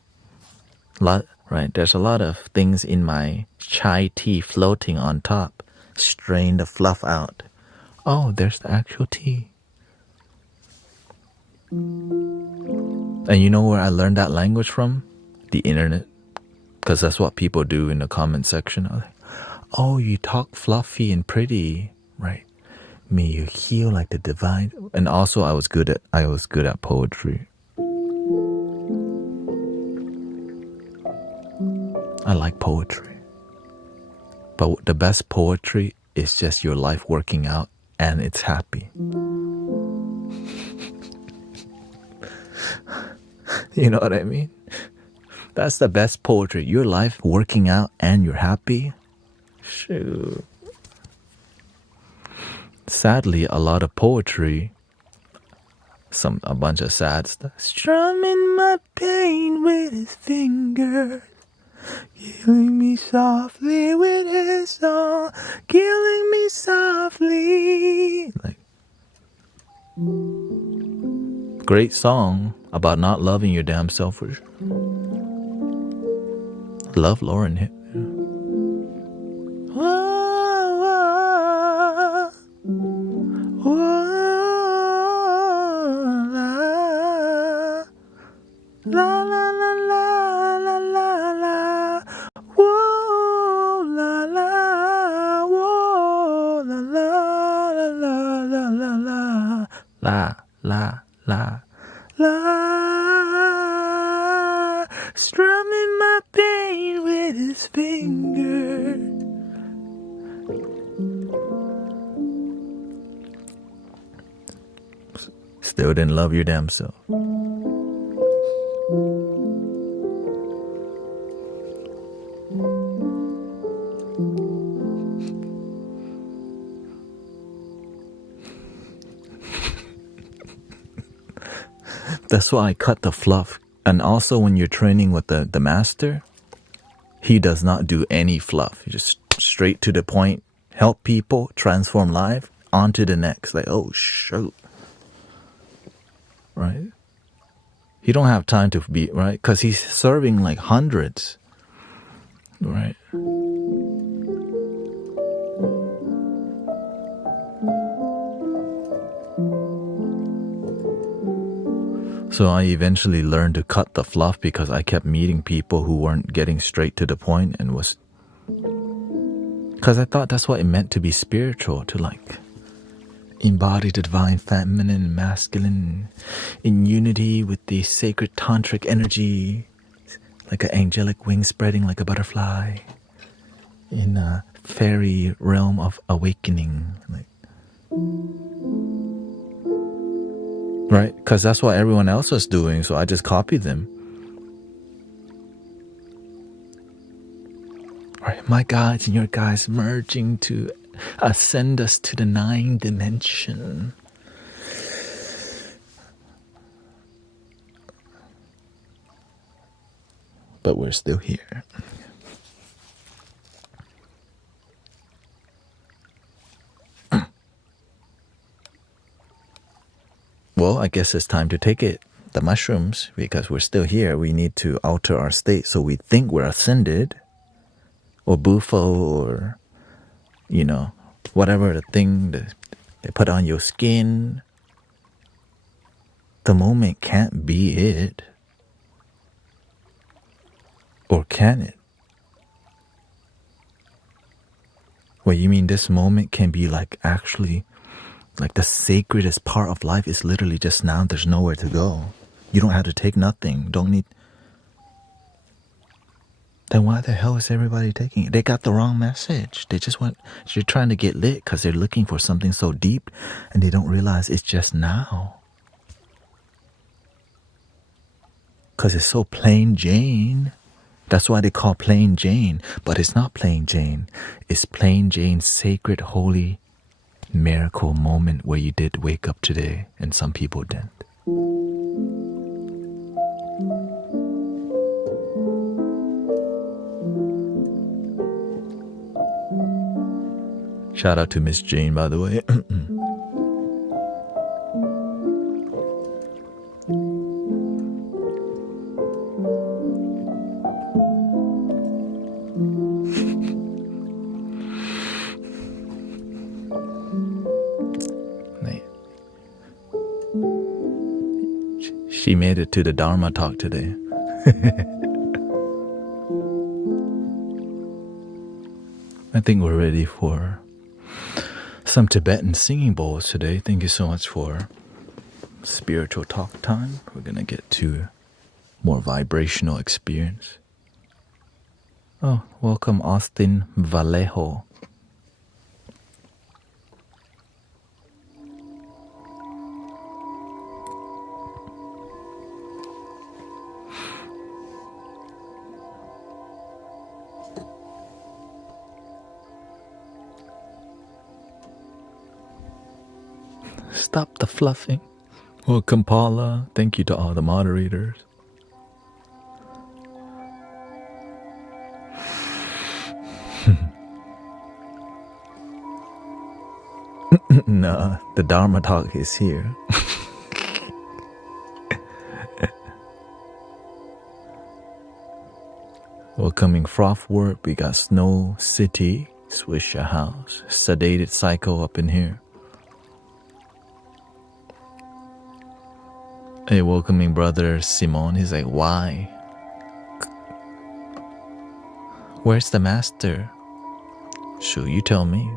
Right? There's a lot of things in my chai tea floating on top. Strain the fluff out. Oh, there's the actual tea. And you know where I learned that language from? The internet. Because that's what people do in the comment section. Like, oh, you talk fluffy and pretty, right? May you heal like the divine. And also, I was good at poetry. I like poetry. But the best poetry is just your life working out and it's happy. You know what I mean? That's the best poetry. Your life working out and you're happy. Shoot. Sadly, a lot of poetry, a bunch of sad stuff. Strumming my pain with his fingers, killing me softly with his song, killing me softly. Like, great song about not loving your damn self for sure. Love Lauren hit. La la la la la la la. Whoa la la. Whoa la la la la la la la la la la. Strumming my pain with his fingers. Still didn't love your damn self. That's why I cut the fluff. And also when you're training with the master, he does not do any fluff. He just straight to the point, help people, transform life, on to the next. Like, oh, shoot. Right? He don't have time to be, right? Because he's serving like hundreds. Right? So I eventually learned to cut the fluff because I kept meeting people who weren't getting straight to the point and was... Because I thought that's what it meant to be spiritual, to like embody the divine feminine and masculine in unity with the sacred tantric energy, like an angelic wing spreading like a butterfly in a fairy realm of awakening. Like, Right? Because that's what everyone else was doing, so I just copied them. Alright, my guides and your guides merging to ascend us to the 9th dimension. But we're still here. Well, I guess it's time to take it. The mushrooms, because we're still here, we need to alter our state so we think we're ascended. Or bufo, or, you know, whatever the thing that they put on your skin. The moment can't be it. Or can it? Well, you mean this moment can be like actually, like the sacredest part of life is literally just now. There's nowhere to go. You don't have to take nothing. Don't need. Then why the hell is everybody taking it? They got the wrong message. They just want, you're trying to get lit because they're looking for something so deep and they don't realize it's just now. Because it's so plain Jane. That's why they call plain Jane. But it's not plain Jane. It's plain Jane's sacred, holy miracle moment where you did wake up today and some people didn't. Shout out to Miss Jane, by the way. She made it to the Dharma talk today. I think we're ready for some Tibetan singing bowls today. Thank you so much for spiritual talk time. We're gonna get to more vibrational experience. Oh, welcome Austin Vallejo. Stop the fluffing. Welcome, Paula. Thank you to all the moderators. Nah, the Dharma talk is here. Welcoming Breathwork. We got Snow City, Swisher House, Sedated Psycho up in here. Hey, welcoming brother Simon. He's like, why? Where's the master? Sure, you tell me.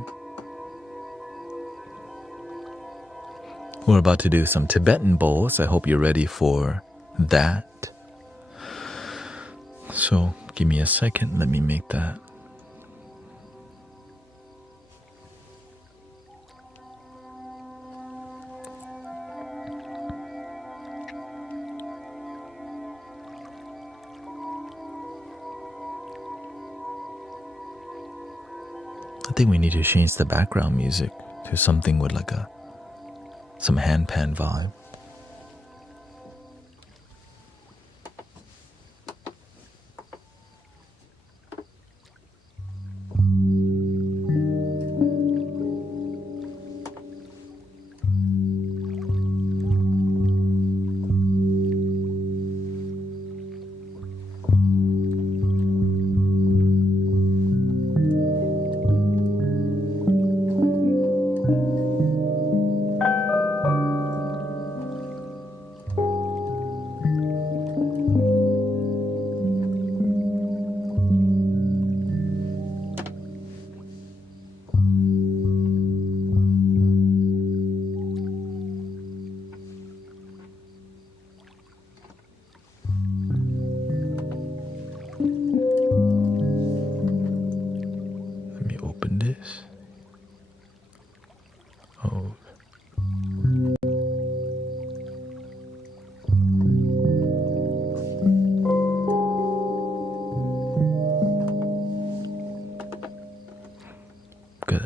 We're about to do some Tibetan bowls. I hope you're ready for that. So, give me a second. Let me make that. I think we need to change the background music to something with like some handpan vibe.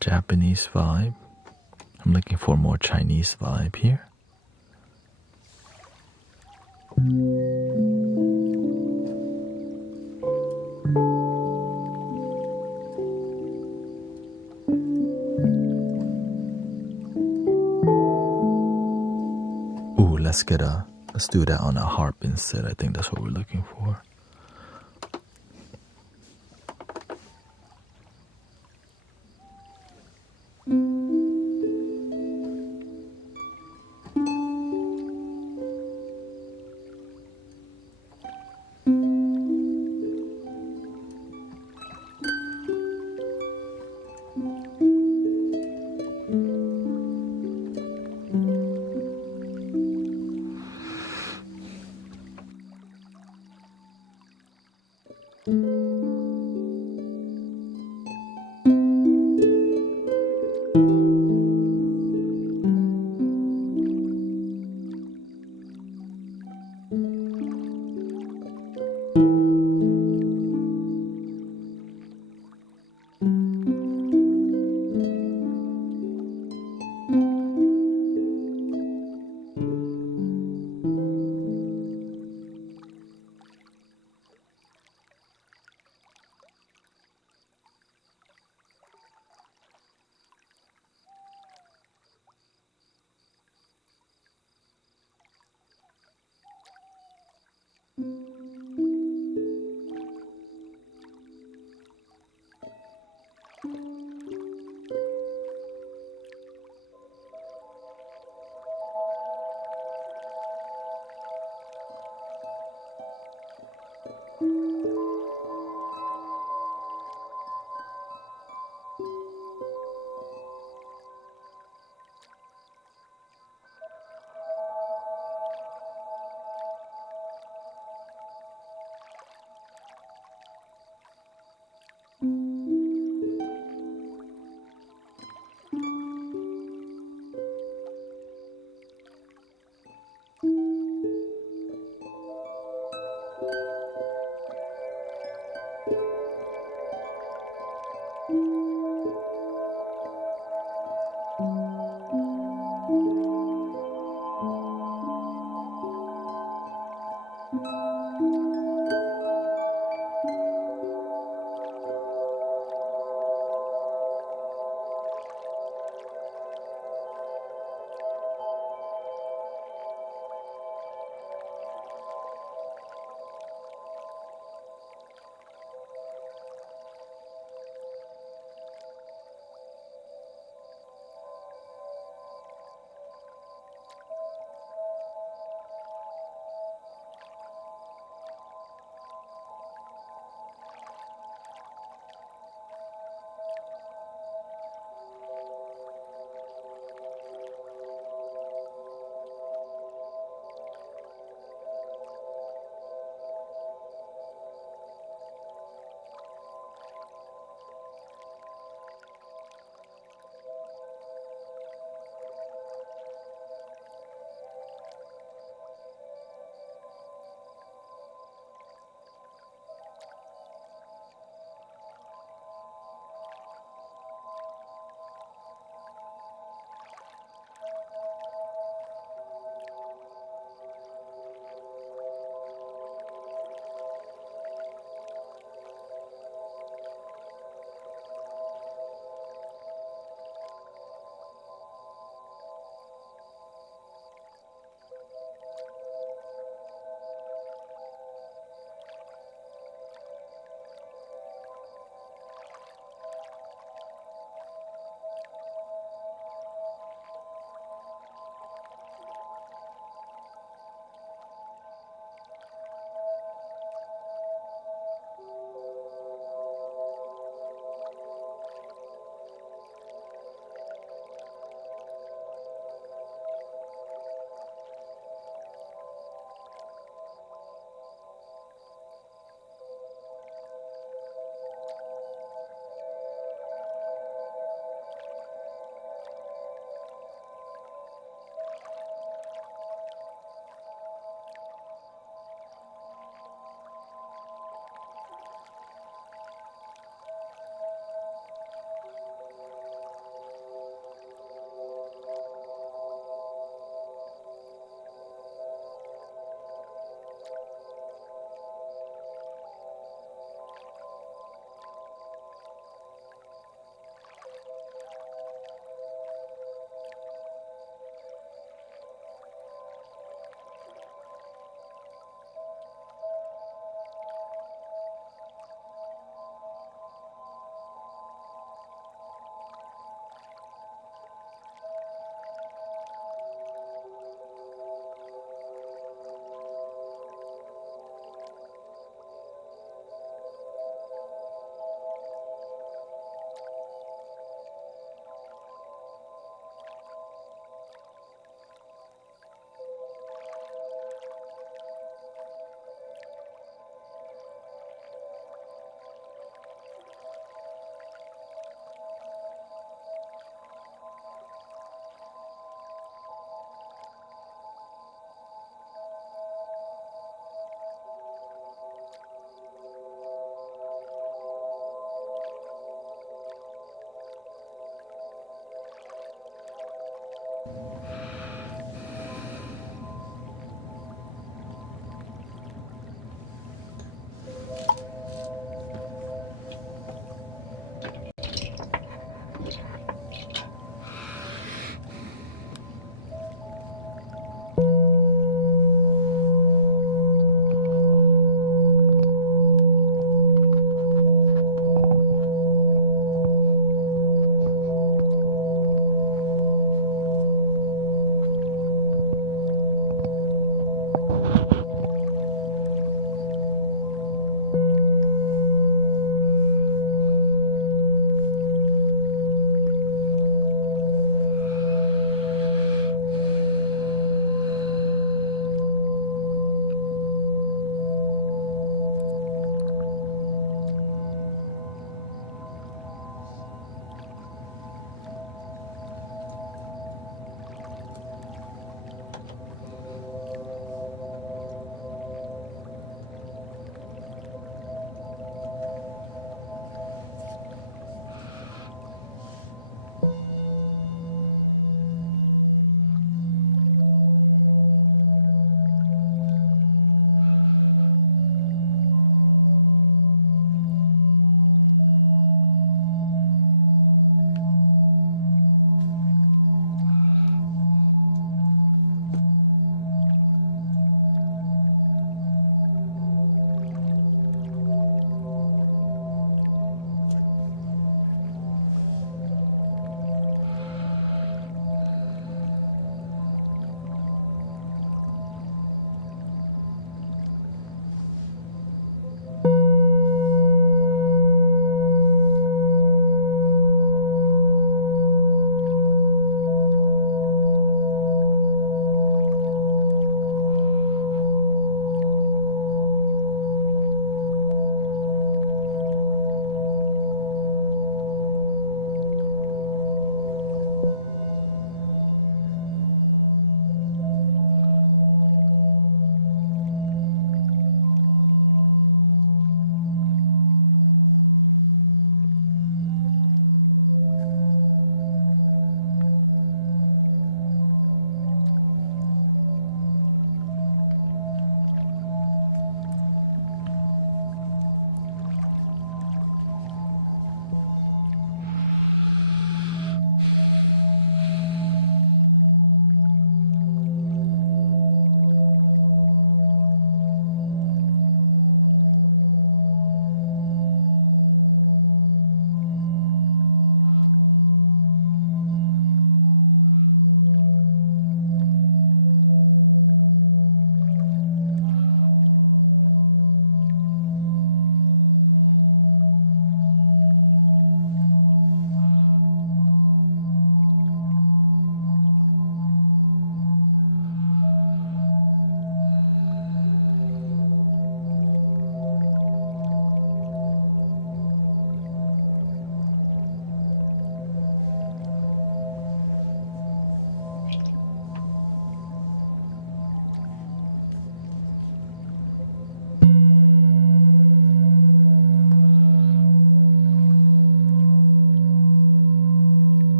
Japanese vibe. I'm looking for more Chinese vibe here. Ooh, let's do that on a harp instead. I think that's what we're looking for.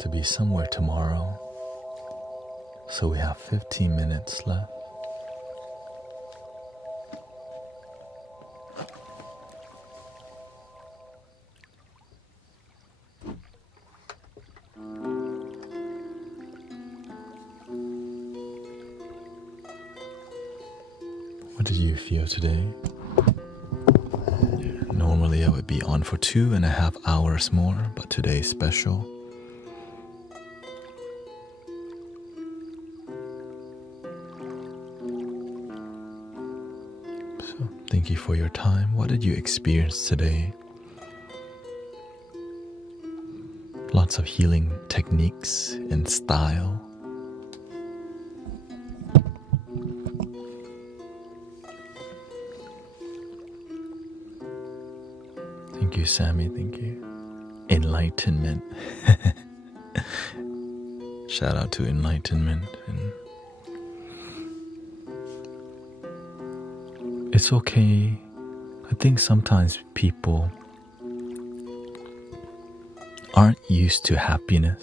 to be somewhere tomorrow. So we have 15 minutes left. What did you feel today? Normally I would be on for 2.5 hours more, but today's special. So thank you for your time. What did you experience today? Lots of healing techniques and style. Thank you, Sammy. Thank you. Enlightenment. Shout out to enlightenment. And it's okay. I think sometimes people aren't used to happiness.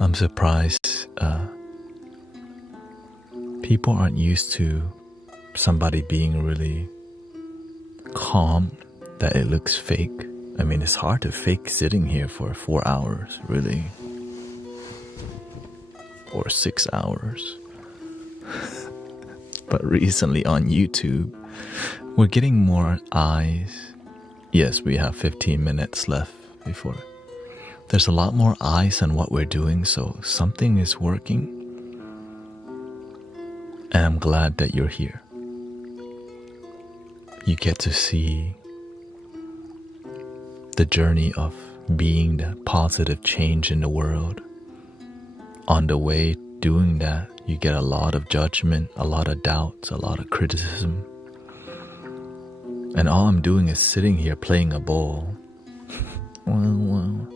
I'm surprised people aren't used to somebody being really calm, that it looks fake. I mean, it's hard to fake sitting here for 4 hours, really. Or 6 hours. But recently on YouTube, we're getting more eyes. Yes, we have 15 minutes left before. There's a lot more eyes on what we're doing, so something is working. And I'm glad that you're here. You get to see the journey of being the positive change in the world. On the way doing that, you get a lot of judgment, a lot of doubts, a lot of criticism. And all I'm doing is sitting here playing a bowl. Well,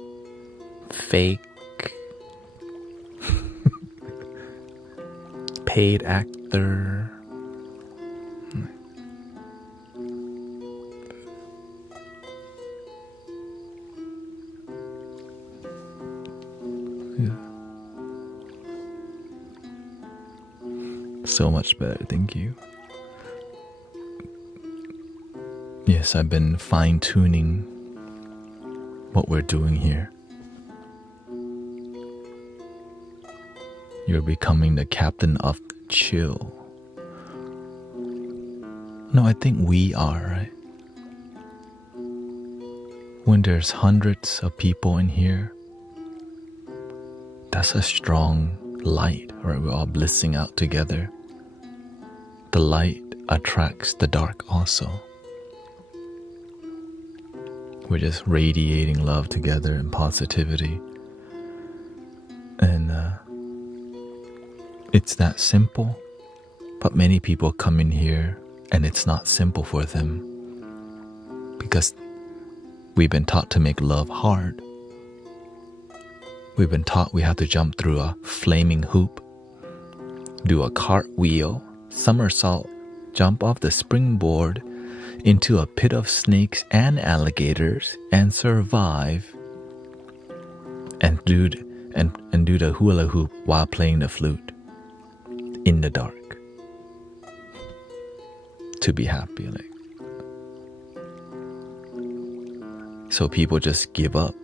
fake. Paid actor. So much better, thank you. Yes, I've been fine-tuning what we're doing here. You're becoming the captain of the chill. No, I think we are, right? When there's hundreds of people in here, that's a strong light, right? We're all blissing out together. The light attracts the dark also. We're just radiating love together and positivity. And it's that simple. But many people come in here and it's not simple for them. Because we've been taught to make love hard. We've been taught we have to jump through a flaming hoop, do a cartwheel, somersault, jump off the springboard into a pit of snakes and alligators and survive, and do the hula hoop while playing the flute in the dark to be happy. So people just give up.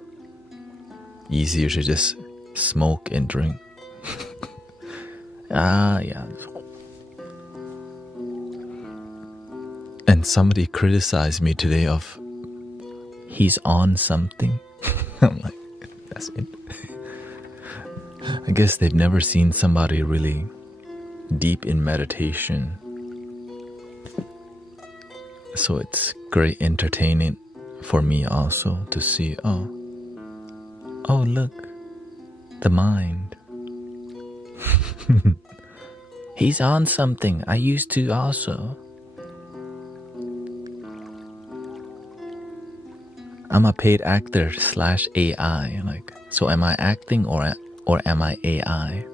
Easier to just smoke and drink. Yeah. And somebody criticized me today of, he's on something. I'm like, that's it. I guess they've never seen somebody really deep in meditation. So it's great entertaining for me also to see, oh look, the mind. He's on something. I used to also. I'm a paid actor / AI. So am I acting or am I AI?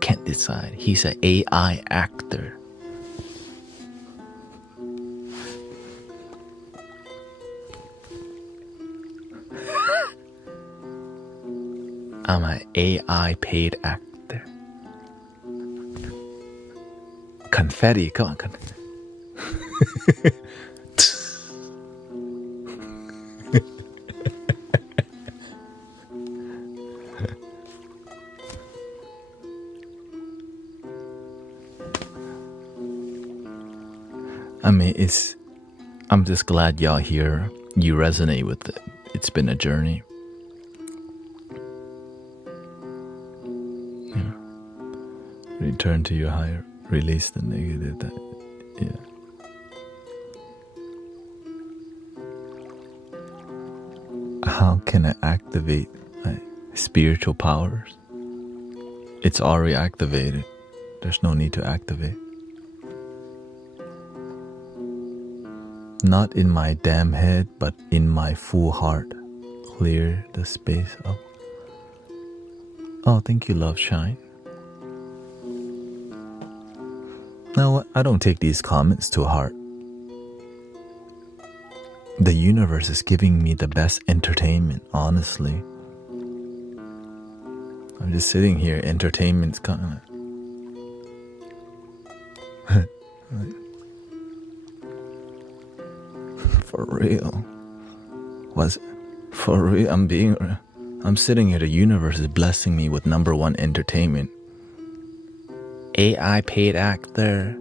Can't decide. He's an AI actor. I'm an AI paid actor. Confetti, come on. I mean, I'm just glad y'all here. You resonate with it. It's been a journey. Yeah. Return to your higher. Release the negative. Yeah. How can I activate my spiritual powers? It's already activated. There's no need to activate. Not in my damn head, but in my full heart. Clear the space up. Oh, thank you, Love Shine. No, I don't take these comments to heart. The universe is giving me the best entertainment, honestly. I'm just sitting here, entertainment's kind of... For real. For real, I'm sitting here, the universe is blessing me with #1 entertainment. AI paid actor.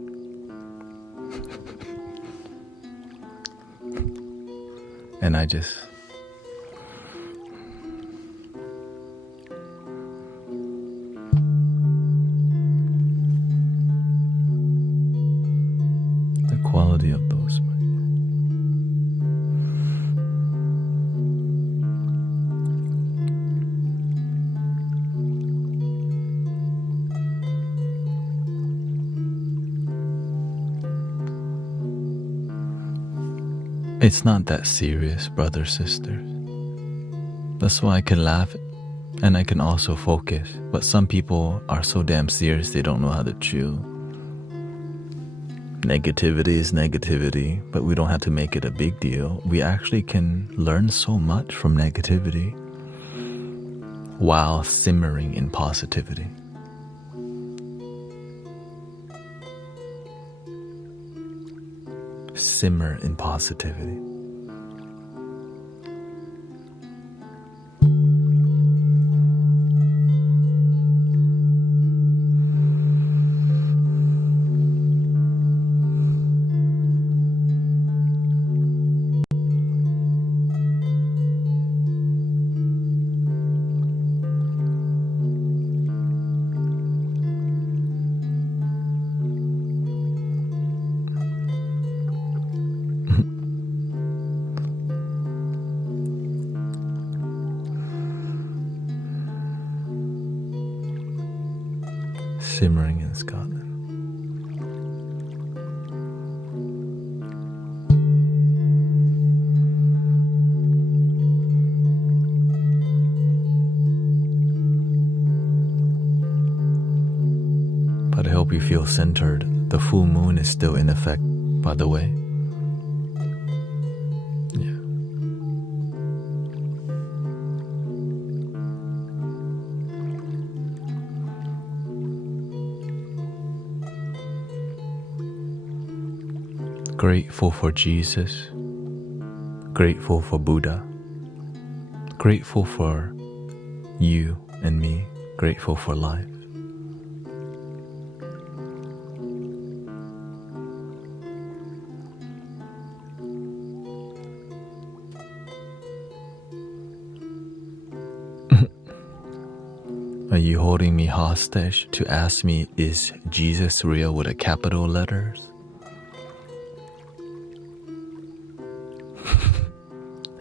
And I just... The quality of those... It's not that serious, brothers, sisters. That's why I can laugh and I can also focus. But some people are so damn serious they don't know how to chill. Negativity is negativity, but we don't have to make it a big deal. We actually can learn so much from negativity while simmering in positivity. Simmer in positivity. Simmering in Scotland. But I hope you feel centered. The full moon is still in effect, by the way. Yeah. Grateful for Jesus, grateful for Buddha, grateful for you and me, grateful for life. Are you holding me hostage to ask me, is Jesus real with a capital letters?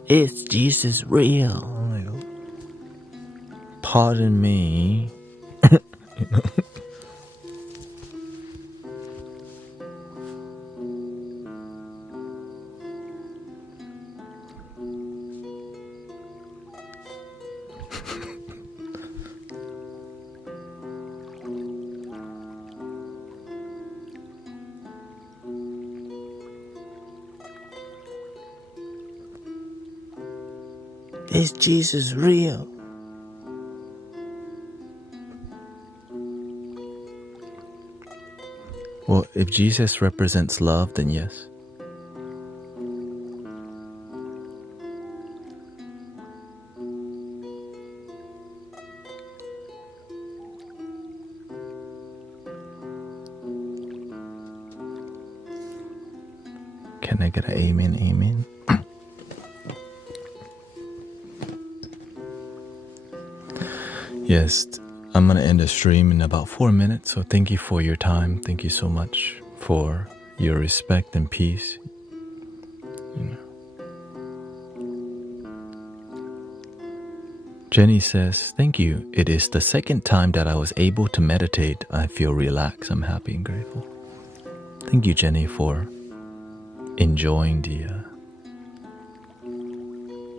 Is Jesus real? Pardon me. Is Jesus real? Well, if Jesus represents love, then yes. Can I get an amen, amen? Yes, I'm going to end the stream in about 4 minutes. So thank you for your time. Thank you so much for your respect and peace. Jenny says, thank you. It is the second time that I was able to meditate. I feel relaxed. I'm happy and grateful. Thank you, Jenny, for enjoying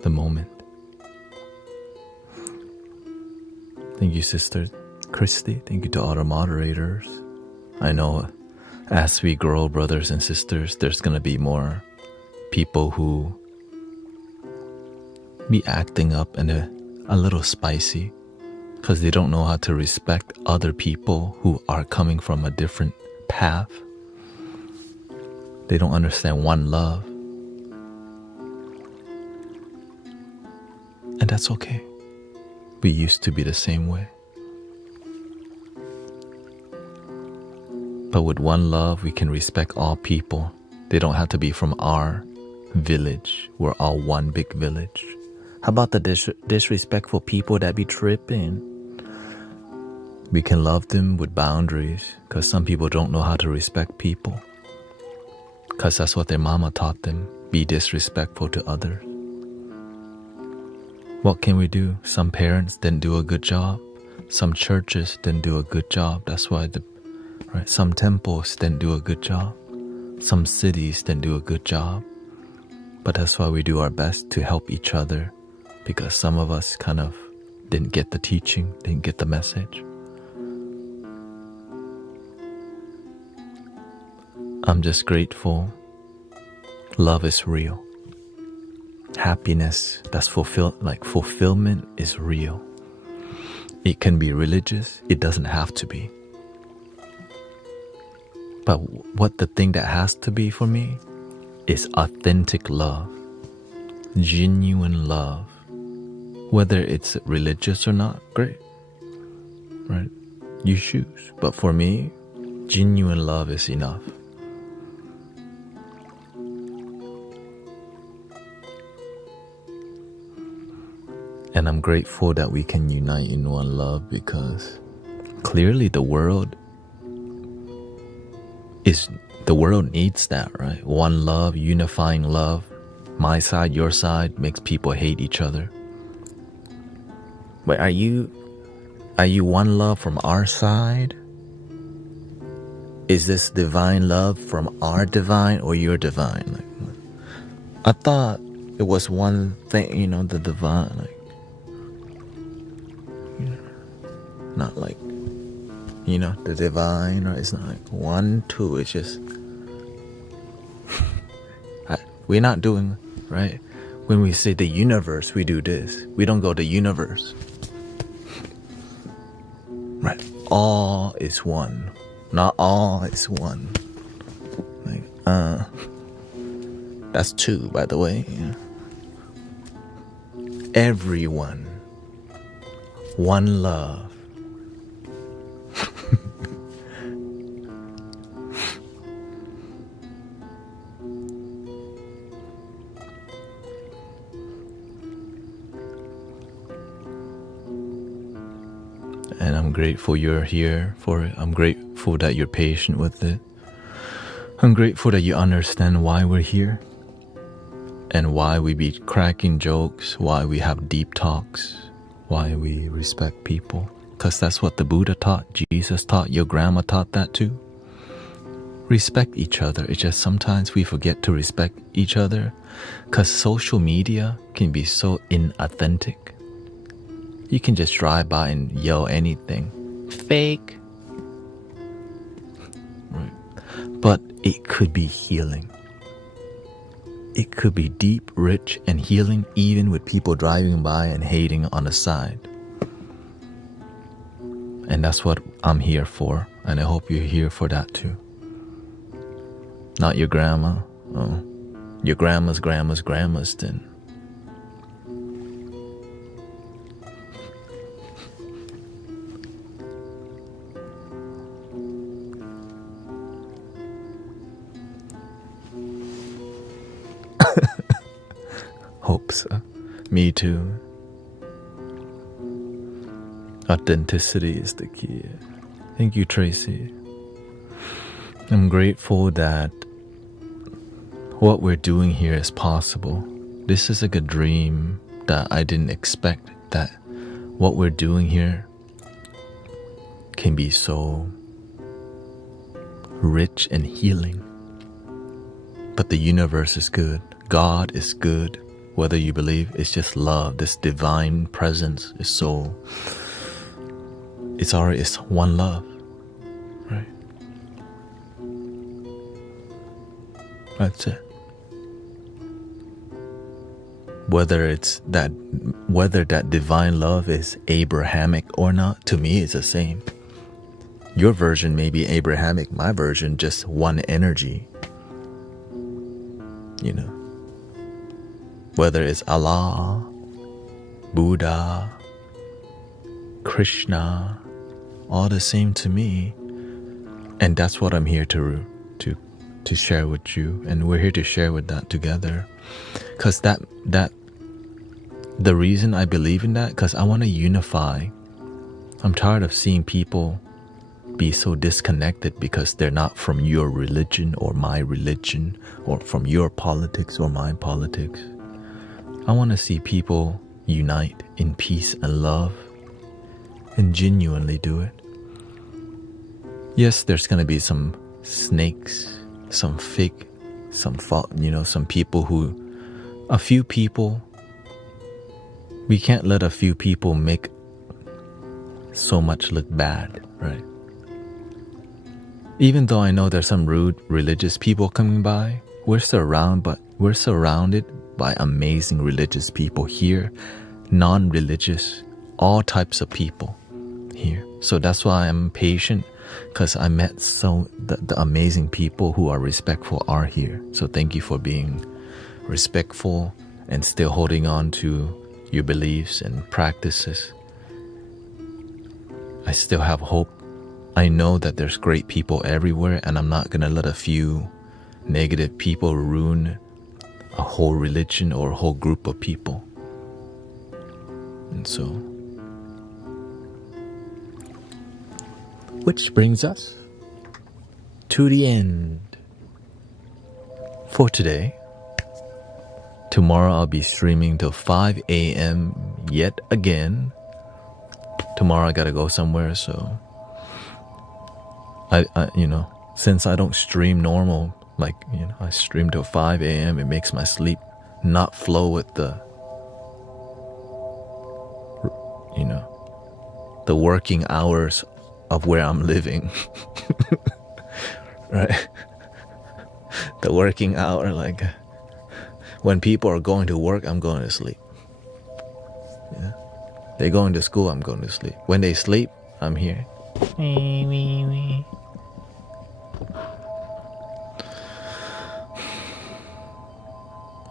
the moment. Thank you, Sister Christy. Thank you to all the moderators. I know as we grow, brothers and sisters, there's going to be more people who be acting up and a little spicy because they don't know how to respect other people who are coming from a different path. They don't understand one love. And that's okay. We used to be the same way. But with one love, we can respect all people. They don't have to be from our village. We're all one big village. How about the disrespectful people that be tripping? We can love them with boundaries because some people don't know how to respect people. Because that's what their mama taught them. Be disrespectful to others. What can we do? Some parents didn't do a good job. Some churches didn't do a good job. That's why some temples didn't do a good job. Some cities didn't do a good job. But that's why we do our best to help each other, because some of us kind of didn't get the teaching, didn't get the message. I'm just grateful. Love is real. Happiness, that's fulfillment is real. It can be religious, it doesn't have to be. But what the thing that has to be for me is authentic love, genuine love. Whether it's religious or not, great, right? You choose. But for me, genuine love is enough. And I'm grateful that we can unite in one love, because clearly the world needs that, right? One love, unifying love. My side, your side makes people hate each other. But are you one love from our side? Is this divine love from our divine or your divine? I thought it was one thing, the divine, not like, the divine, right? It's not like 1, 2, it's just, we're not doing, right? When we say the universe, we do this. We don't go the universe. Right? All is one. Not all is one. That's 2, by the way. Everyone. One love. And I'm grateful you're here for it. I'm grateful that you're patient with it. I'm grateful that you understand why we're here and why we be cracking jokes, why we have deep talks, why we respect people. Because that's what the Buddha taught, Jesus taught, your grandma taught that too. Respect each other. It's just sometimes we forget to respect each other because social media can be so inauthentic. You can just drive by and yell anything. Fake. Right. But it could be healing. It could be deep, rich, and healing even with people driving by and hating on the side. And that's what I'm here for. And I hope you're here for that too. Not your grandma. Oh, your grandma's then. Hope so. Me too. Authenticity is the key. Thank you, Tracy. I'm grateful that what we're doing here is possible. This is like a dream that I didn't expect, that what we're doing here can be so rich and healing. But the universe is good. God is good. Whether you believe, it's just love. This divine presence is so... It's one love, right? That's it. Whether that divine love is Abrahamic or not, to me it's the same. Your version may be Abrahamic, my version just one energy. You know, whether it's Allah, Buddha, Krishna, all the same to me. And that's what I'm here to share with you, and we're here to share with that together. Because that the reason I believe in that, because I want to unify. I'm tired of seeing people be so disconnected because they're not from your religion or my religion, or from your politics or my politics. I want to see people unite in peace and love and genuinely do it. Yes, there's going to be some snakes, some fake, some people a few people. We can't let a few people make so much look bad, right? Even though I know there's some rude religious people coming by, we're surrounded by amazing religious people here, non-religious, all types of people here. So that's why I'm patient, because I met the amazing people who are respectful are here. So thank you for being respectful and still holding on to your beliefs and practices. I still have hope. I know that there's great people everywhere, and I'm not gonna let a few negative people ruin a whole religion or a whole group of people. And so, which brings us to the end for today. Tomorrow I'll be streaming till 5 a.m. yet again. Tomorrow I gotta go somewhere, so I since I don't stream normal, I stream till 5 a.m. It makes my sleep not flow with the working hours of where I'm living. Right? The working hour, when people are going to work, I'm going to sleep. Yeah. They're going to school, I'm going to sleep. When they sleep, I'm here.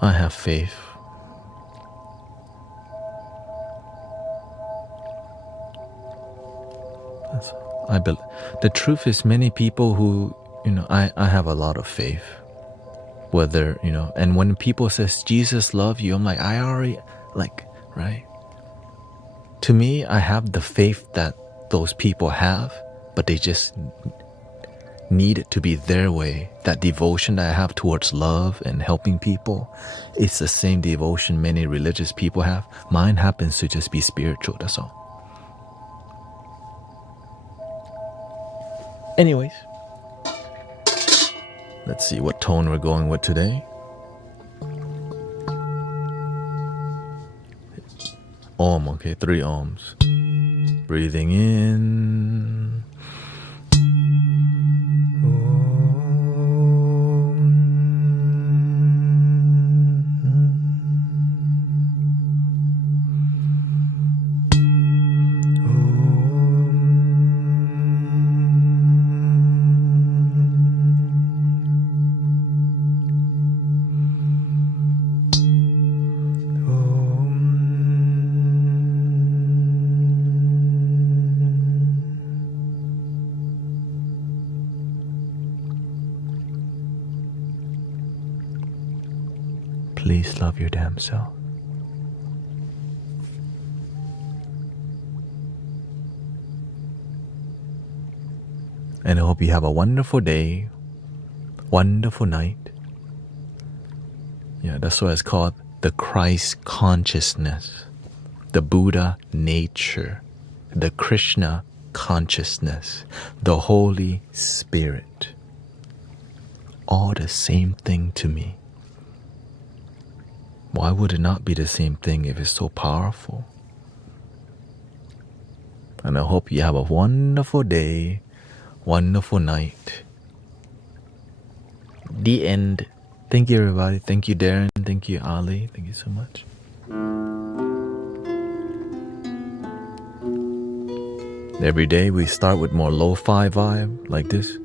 I have faith. The truth is, many people who, I have a lot of faith. Whether, and when people says Jesus love you, I'm like, I already, right? To me, I have the faith that those people have, but they just need it to be their way. That devotion that I have towards love and helping people, it's the same devotion many religious people have. Mine happens to just be spiritual, that's all. Anyways, let's see what tone we're going with today. Om, okay, 3 ohms. Breathing in. Please love your damn self. And I hope you have a wonderful day, wonderful night. Yeah, that's why it's called the Christ consciousness, the Buddha nature, the Krishna consciousness, the Holy Spirit. All the same thing to me. Why would it not be the same thing if it's so powerful? And I hope you have a wonderful day, wonderful night. The end. Thank you, everybody. Thank you, Darren. Thank you, Ali. Thank you so much. Every day we start with more lo-fi vibe like this.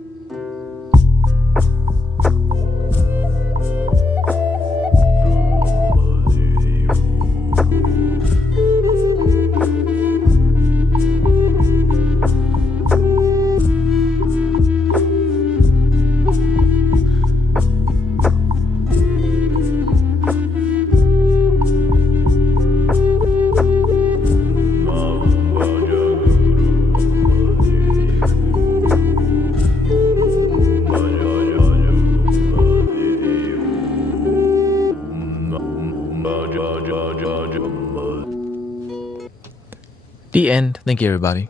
The end. Thank you, everybody.